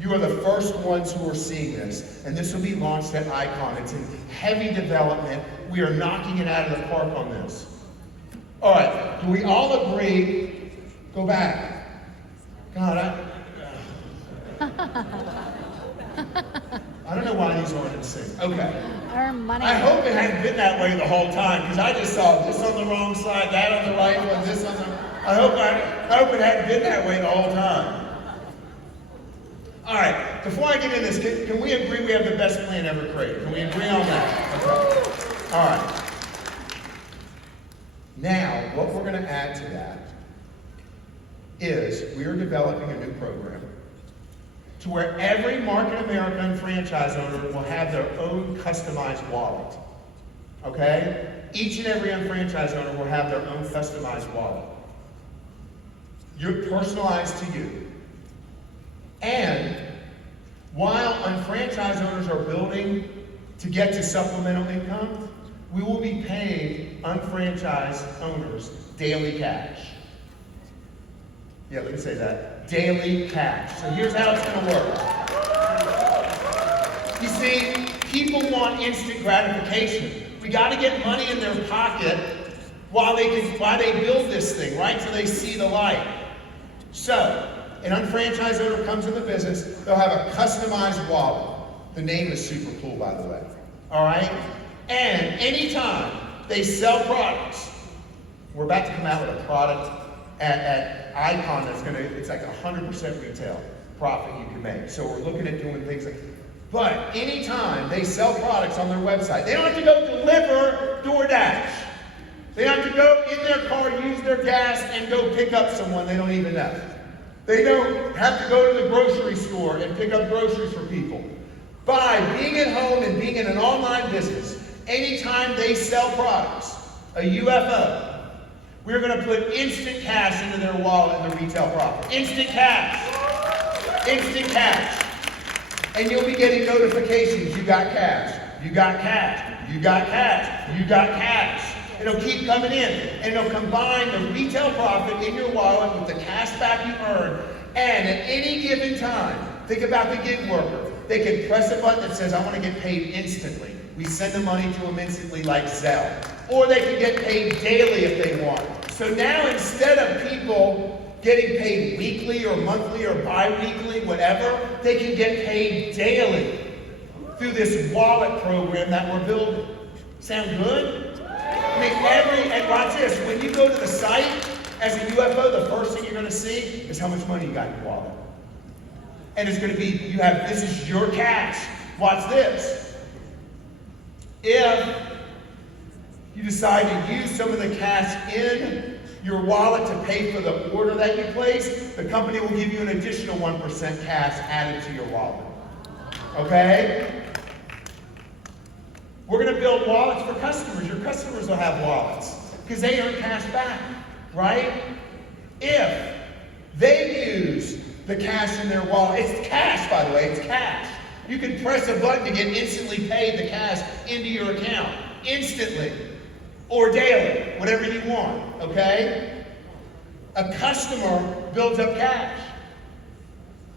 You are the first ones who are seeing this, and this will be launched at Icon. It's in heavy development. We are knocking it out of the park on this. All right, do we all agree? Go back. God, I don't know why these aren't in sync. Okay. Earn money. I hope it hadn't been that way the whole time, because I just saw this on the wrong side, that on the right one, this on the... I hope it hadn't been that way the whole time. All right, before I get in this, can we agree we have the best plan ever created? Can we agree on that? Okay. All right. Now, what we're going to add to that is we are developing a new program to where every Market America and franchise owner will have their own customized wallet. Okay? Each and every franchise owner will have their own customized wallet. You're personalized to you. And while unfranchised owners are building to get to supplemental income, we will be paying unfranchised owners daily cash. Yeah, let me say that. Daily cash. So here's how it's going to work. You see, people want instant gratification. We got to get money in their pocket while they build this thing, right? So they see the light. So, an unfranchised owner comes in the business, they'll have a customized wallet. The name is super cool, by the way. All right? And anytime they sell products, we're about to come out with a product at Icon that's it's like 100% retail profit you can make. So we're looking at doing things like, but anytime they sell products on their website, they don't have to go deliver DoorDash. They don't have to go in their car, use their gas, and go pick up someone they don't even know. They don't have to go to the grocery store and pick up groceries for people. By being at home and being in an online business, anytime they sell products, a UFO, we're going to put instant cash into their wallet and the retail profit. Instant cash. Instant cash. And you'll be getting notifications. You got cash. You got cash. You got cash. You got cash. It'll keep coming in, and it'll combine the retail profit in your wallet with the cash back you earn. And at any given time, think about the gig worker. They can press a button that says, I want to get paid instantly. We send the money to them instantly like Zelle. Or they can get paid daily if they want. So now instead of people getting paid weekly or monthly or bi-weekly, whatever, they can get paid daily through this wallet program that we're building. Sound good? I mean, and watch this, when you go to the site as a UFO, the first thing you're going to see is how much money you got in your wallet. And it's going to be, this is your cash. Watch this. If you decide to use some of the cash in your wallet to pay for the order that you place, the company will give you an additional 1% cash added to your wallet. Okay? We're going to build wallets for customers. Your customers will have wallets because they earn cash back, right? If they use the cash in their wallet, it's cash, by the way, it's cash. You can press a button to get instantly paid the cash into your account, instantly, or daily, whatever you want, okay? A customer builds up cash.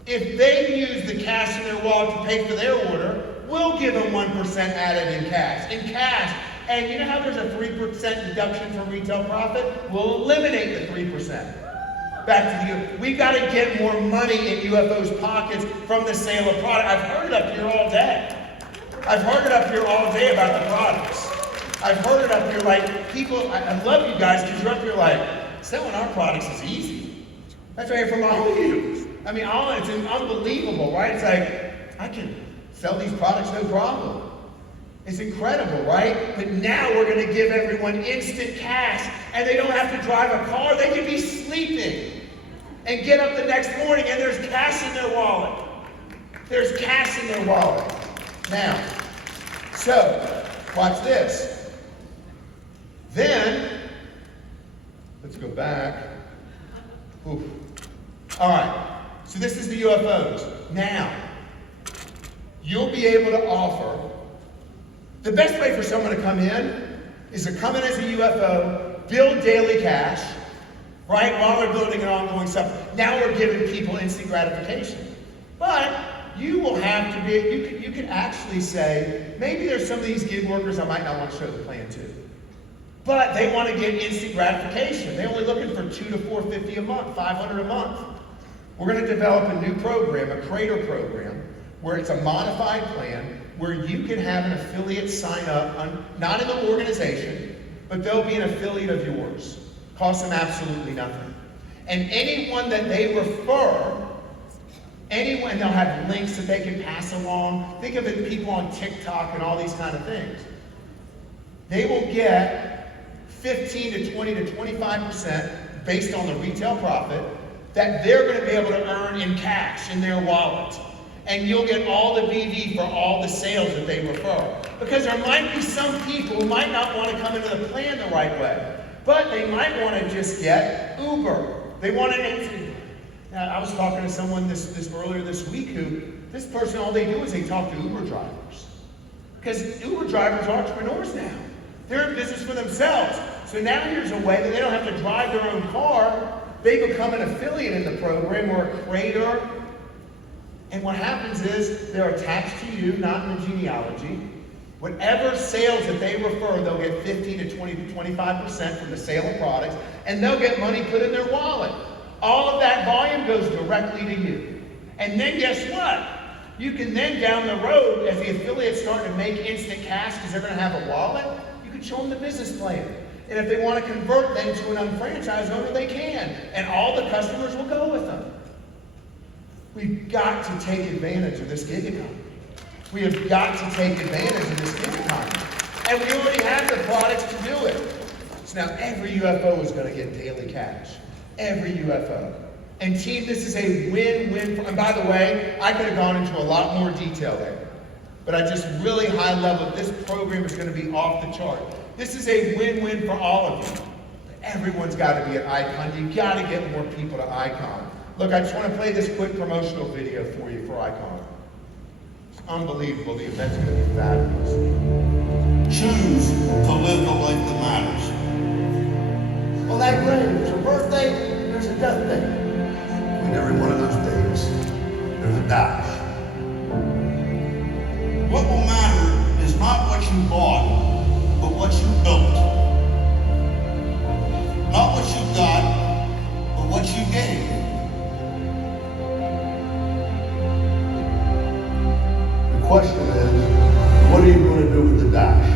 If they use the cash in their wallet to pay for their order, we'll give them 1% added in cash. And you know how there's a 3% deduction from retail profit? We'll eliminate the 3%. Back to you. We've got to get more money in UFO's pockets from the sale of product. I've heard it up here all day. I've heard it up here all day about the products. I've heard it up here like people, I love you guys because you're up here like, selling our products is easy. That's what I hear from all of you. I mean, it's unbelievable, right? It's like, I can sell these products no problem. It's incredible, right? But now we're going to give everyone instant cash, and they don't have to drive a car. They can be sleeping and get up the next morning, and there's cash in their wallet. There's cash in their wallet. Now, so, watch this. Then, let's go back. Oof. All right, so this is the UFOs. Now, you'll be able to offer, the best way for someone to come in is to come in as a UFO, build daily cash, right, while we're building an ongoing stuff. Now we're giving people instant gratification. But you will have to be, you could actually say, maybe there's some of these gig workers I might not want to show the plan to. But they want to get instant gratification. They're only looking for $2 to $450 a month, $500 a month. We're going to develop a new program, a Crater program, where it's a modified plan where you can have an affiliate sign up, not in the organization, but they'll be an affiliate of yours. Costs them absolutely nothing. And anyone that they refer, they'll have links that they can pass along. Think of it, people on TikTok and all these kind of things. They will get 15 to 20 to 25% based on the retail profit that they're going to be able to earn in cash in their wallet. And you'll get all the BV for all the sales that they refer. Because there might be some people who might not want to come into the plan the right way, but they might want to just get Uber. They want to. Now, I was talking to someone earlier this week who, this person, all they do is they talk to Uber drivers. Because Uber drivers are entrepreneurs now. They're in business for themselves. So now here's a way that they don't have to drive their own car. They become an affiliate in the program or a Crater. And what happens is they're attached to you, not in the genealogy. Whatever sales that they refer, they'll get 15 to 20 to 25% from the sale of products, and they'll get money put in their wallet. All of that volume goes directly to you. And then guess what? You can then down the road, as the affiliates start to make instant cash because they're going to have a wallet, you can show them the business plan. And if they want to convert them to an unfranchised owner, they can. And all the customers will go with them. We've got to take advantage of this gig economy. We have got to take advantage of this gig economy. And we already have the products to do it. So now every UFO is going to get daily cash. Every UFO. And team, this is a win-win. And by the way, I could have gone into a lot more detail there. But I just really high level, this program is going to be off the chart. This is a win-win for all of you. Everyone's got to be an icon. You got to get more people to icon. Look, I just want to play this quick promotional video for you for Icon. It's unbelievable. The event's going to be fabulous. Choose to live the life that matters. On that grave, there's a birthday, there's a death day. In every one of those days, there's a dash. What will matter is not what you bought, but what you built. Not what you got, but what you gave. The question is, what are you going to do with the dash?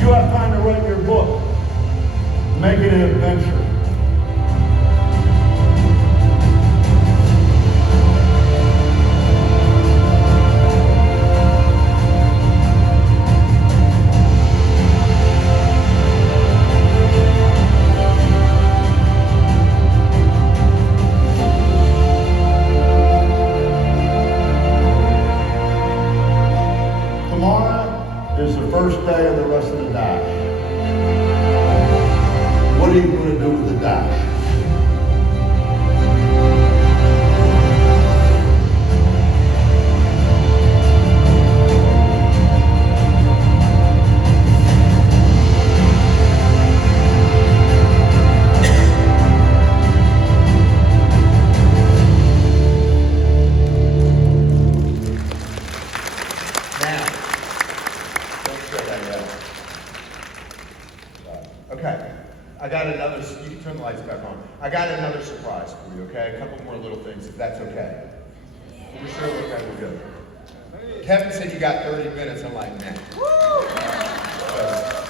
You have time to write your book. Make it an adventure. Is the first day of the rest of the dash. What are you going to do with the dash? Okay, I got another, you can turn the lights back on. I got another surprise for you, okay? A couple more little things, if that's okay. We're sure okay, we're good. Kevin said you got 30 minutes, I'm like, man.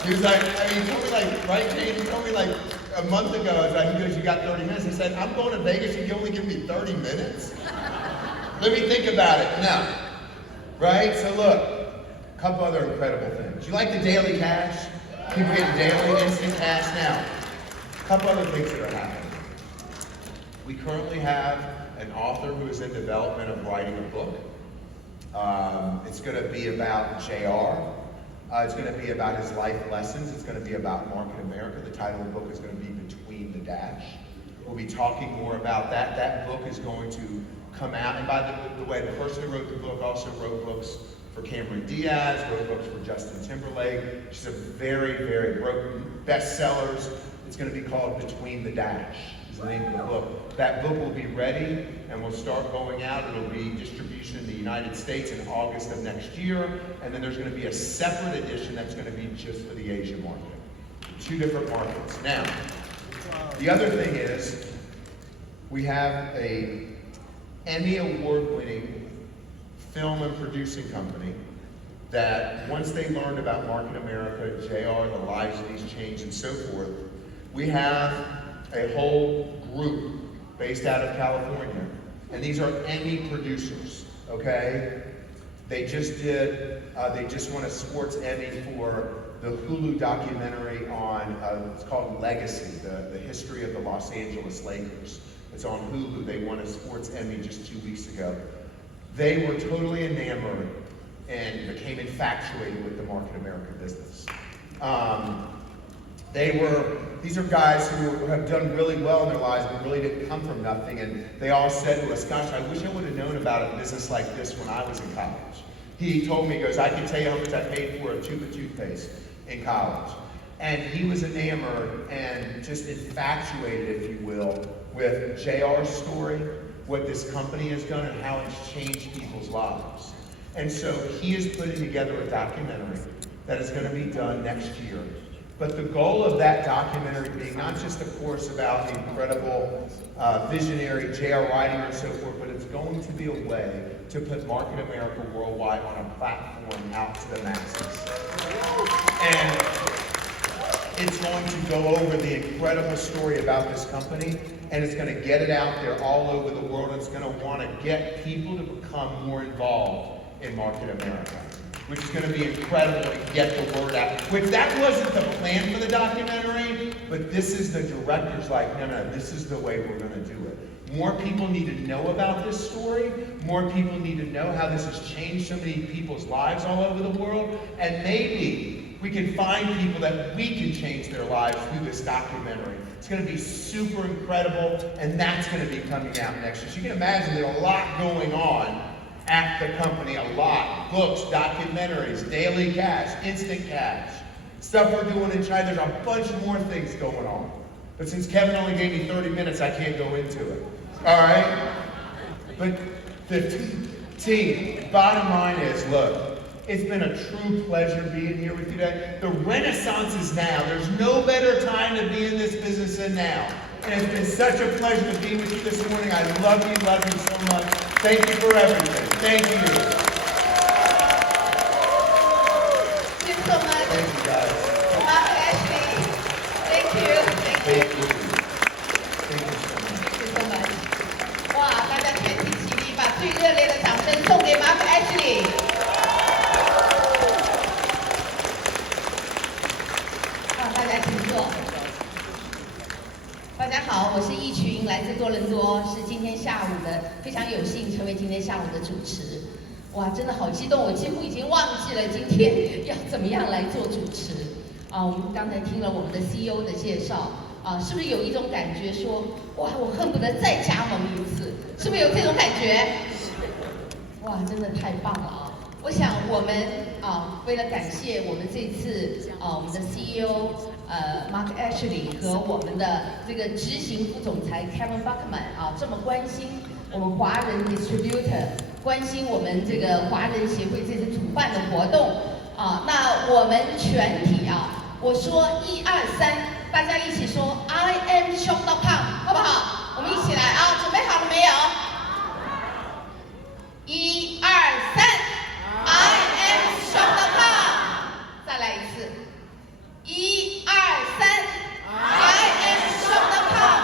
He was like, he told me like, right, Jane, he told me like a month ago, he goes, you got 30 minutes. He said, I'm going to Vegas, you can only give me 30 minutes? Let me think about it. No. Right, so look, a couple other incredible things. You like the daily cash? People get daily instant cash now. A couple other things that are happening. We currently have an author who is in development of writing a book. It's going to be about JR. It's going to be about his life lessons. It's going to be about Market America. The title of the book is going to be Between the Dash. We'll be talking more about that. That book is going to come out. And by the way, the person who wrote the book also wrote books for Cameron Diaz, wrote books for Justin Timberlake. She's a very, very bestsellers. It's going to be called Between the Dash, is the name of the book. That book will be ready and will start going out. It'll be distribution in the United States in August of next year. And then there's going to be a separate edition that's going to be just for the Asian market. 2 different markets. Now, the other thing is, we have a Emmy Award-winning film and producing company that once they learned about Market America, JR, the lives that he's changed and so forth, we have a whole group based out of California. And these are Emmy producers, okay? They just won a sports Emmy for the Hulu documentary on, it's called Legacy, the history of the Los Angeles Lakers. It's on Hulu. They won a sports Emmy just 2 weeks ago. They were totally enamored and became infatuated with the Market America business. These are guys who have done really well in their lives, but really didn't come from nothing. And they all said to us, gosh, I wish I would have known about a business like this when I was in college. He told me, he goes, I can tell you how much I paid for a tube of toothpaste in college. And he was enamored and just infatuated, if you will, with JR's story, what this company has done and how it's changed people's lives. And so he is putting together a documentary that is going to be done next year. But the goal of that documentary being not just, of course, about the incredible visionary J.R. Rydinger and so forth, but it's going to be a way to put Market America Worldwide on a platform out to the masses. And it's going to go over the incredible story about this company, and it's going to get it out there all over the world. It's going to want to get people to become more involved in Market America, which is going to be incredible to get the word out. Which that wasn't the plan for the documentary, but this is the director's like, no, this is the way we're going to do it. More people need to know about this story. More people need to know how this has changed so many people's lives all over the world. And maybe we can find people that we can change their lives through this documentary. It's going to be super incredible, and that's going to be coming out next year. So you can imagine there's a lot going on at the company, a lot. Books, documentaries, daily cash, instant cash, stuff we're doing in China. There's a bunch more things going on. But since Kevin only gave me 30 minutes, I can't go into it. All right? But the team, bottom line is, look, it's been a true pleasure being here with you today. The renaissance is now. There's no better time to be in this business than now. And it's been such a pleasure to be with you this morning. I love you so much. Thank you for everything. Thank you. Thank you so much. Thank you, guys. Marc Ashely. Thank you. Thank you. Thank you so much. Thank you so much. 哇，大家全体起立，把最热烈的掌声送给 Marc Ashely。大家请坐。大家好，我是一群，来自多伦多，是今天下午的，非常有幸成为今天下午的主持。哇，真的好激动，我几乎已经忘记了今天要怎么样来做主持。我们刚才听了我们的 CEO 的介绍，是不是有一种感觉说，哇，我恨不得再加盟一次，是不是有这种感觉？哇，真的太棒了啊！我想我们为了感谢我们这次我们的 CEO Marc Ashely 和我们的这个执行副总裁 Kevin Buckman 这么关心我们华人 distributor， 关心我们这个华人协会这次主办的活动那我们全体我说1、2、3，大家一起说 I am shop.com， 好不好？我们一起来准备好了没有？1、2、3。I am shop.com， 再来一次，1、2、3 ，I am shop.com。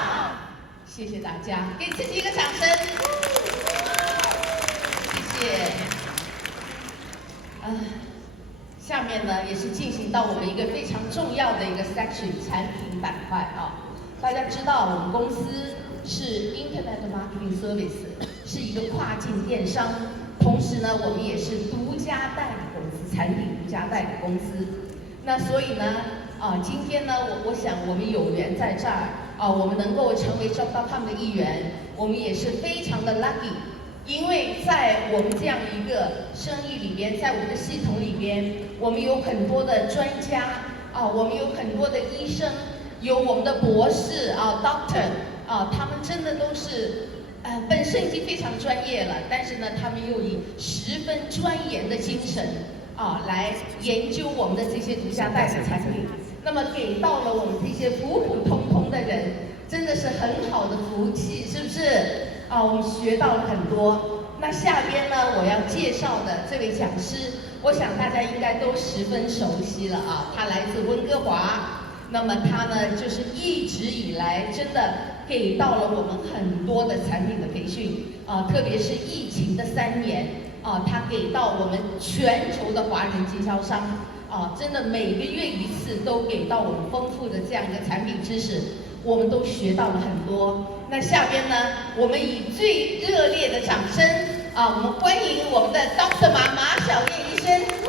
谢谢大家，给自己一个掌声，谢谢。下面呢也是进行到我们一个非常重要的一个 section 产品板块大家知道我们公司是 Internet Marketing Service， 是一个跨境电商。同时呢，我们也是独家代理公司，产品独家代理公司。那所以呢，今天呢，我想我们有缘在这儿我们能够成为 Shop.com 的一员，我们也是非常的 lucky， 因为在我们这样一个生意里边，在我们的系统里边，我们有很多的专家我们有很多的医生有我们的博士啊 ，Doctor 啊，他们真的都是本身已经非常专业了，但是呢，他们又以十分钻研的精神啊来研究我们的这些独家代理产品，那么给到了我们这些普普通通的人，真的是很好的福气，是不是？啊，我们学到了很多。那下边呢，我要介绍的这位讲师，我想大家应该都十分熟悉了啊，他来自温哥华，那么他呢就是一直以来真的给到了我们很多的产品的培训啊，特别是疫情的3年啊，他给到我们全球的华人经销商啊，真的每个月一次都给到我们丰富的这样一个产品知识，我们都学到了很多。那下边呢，我们以最热烈的掌声啊，我们欢迎我们的 Dr. 马晓燕医生。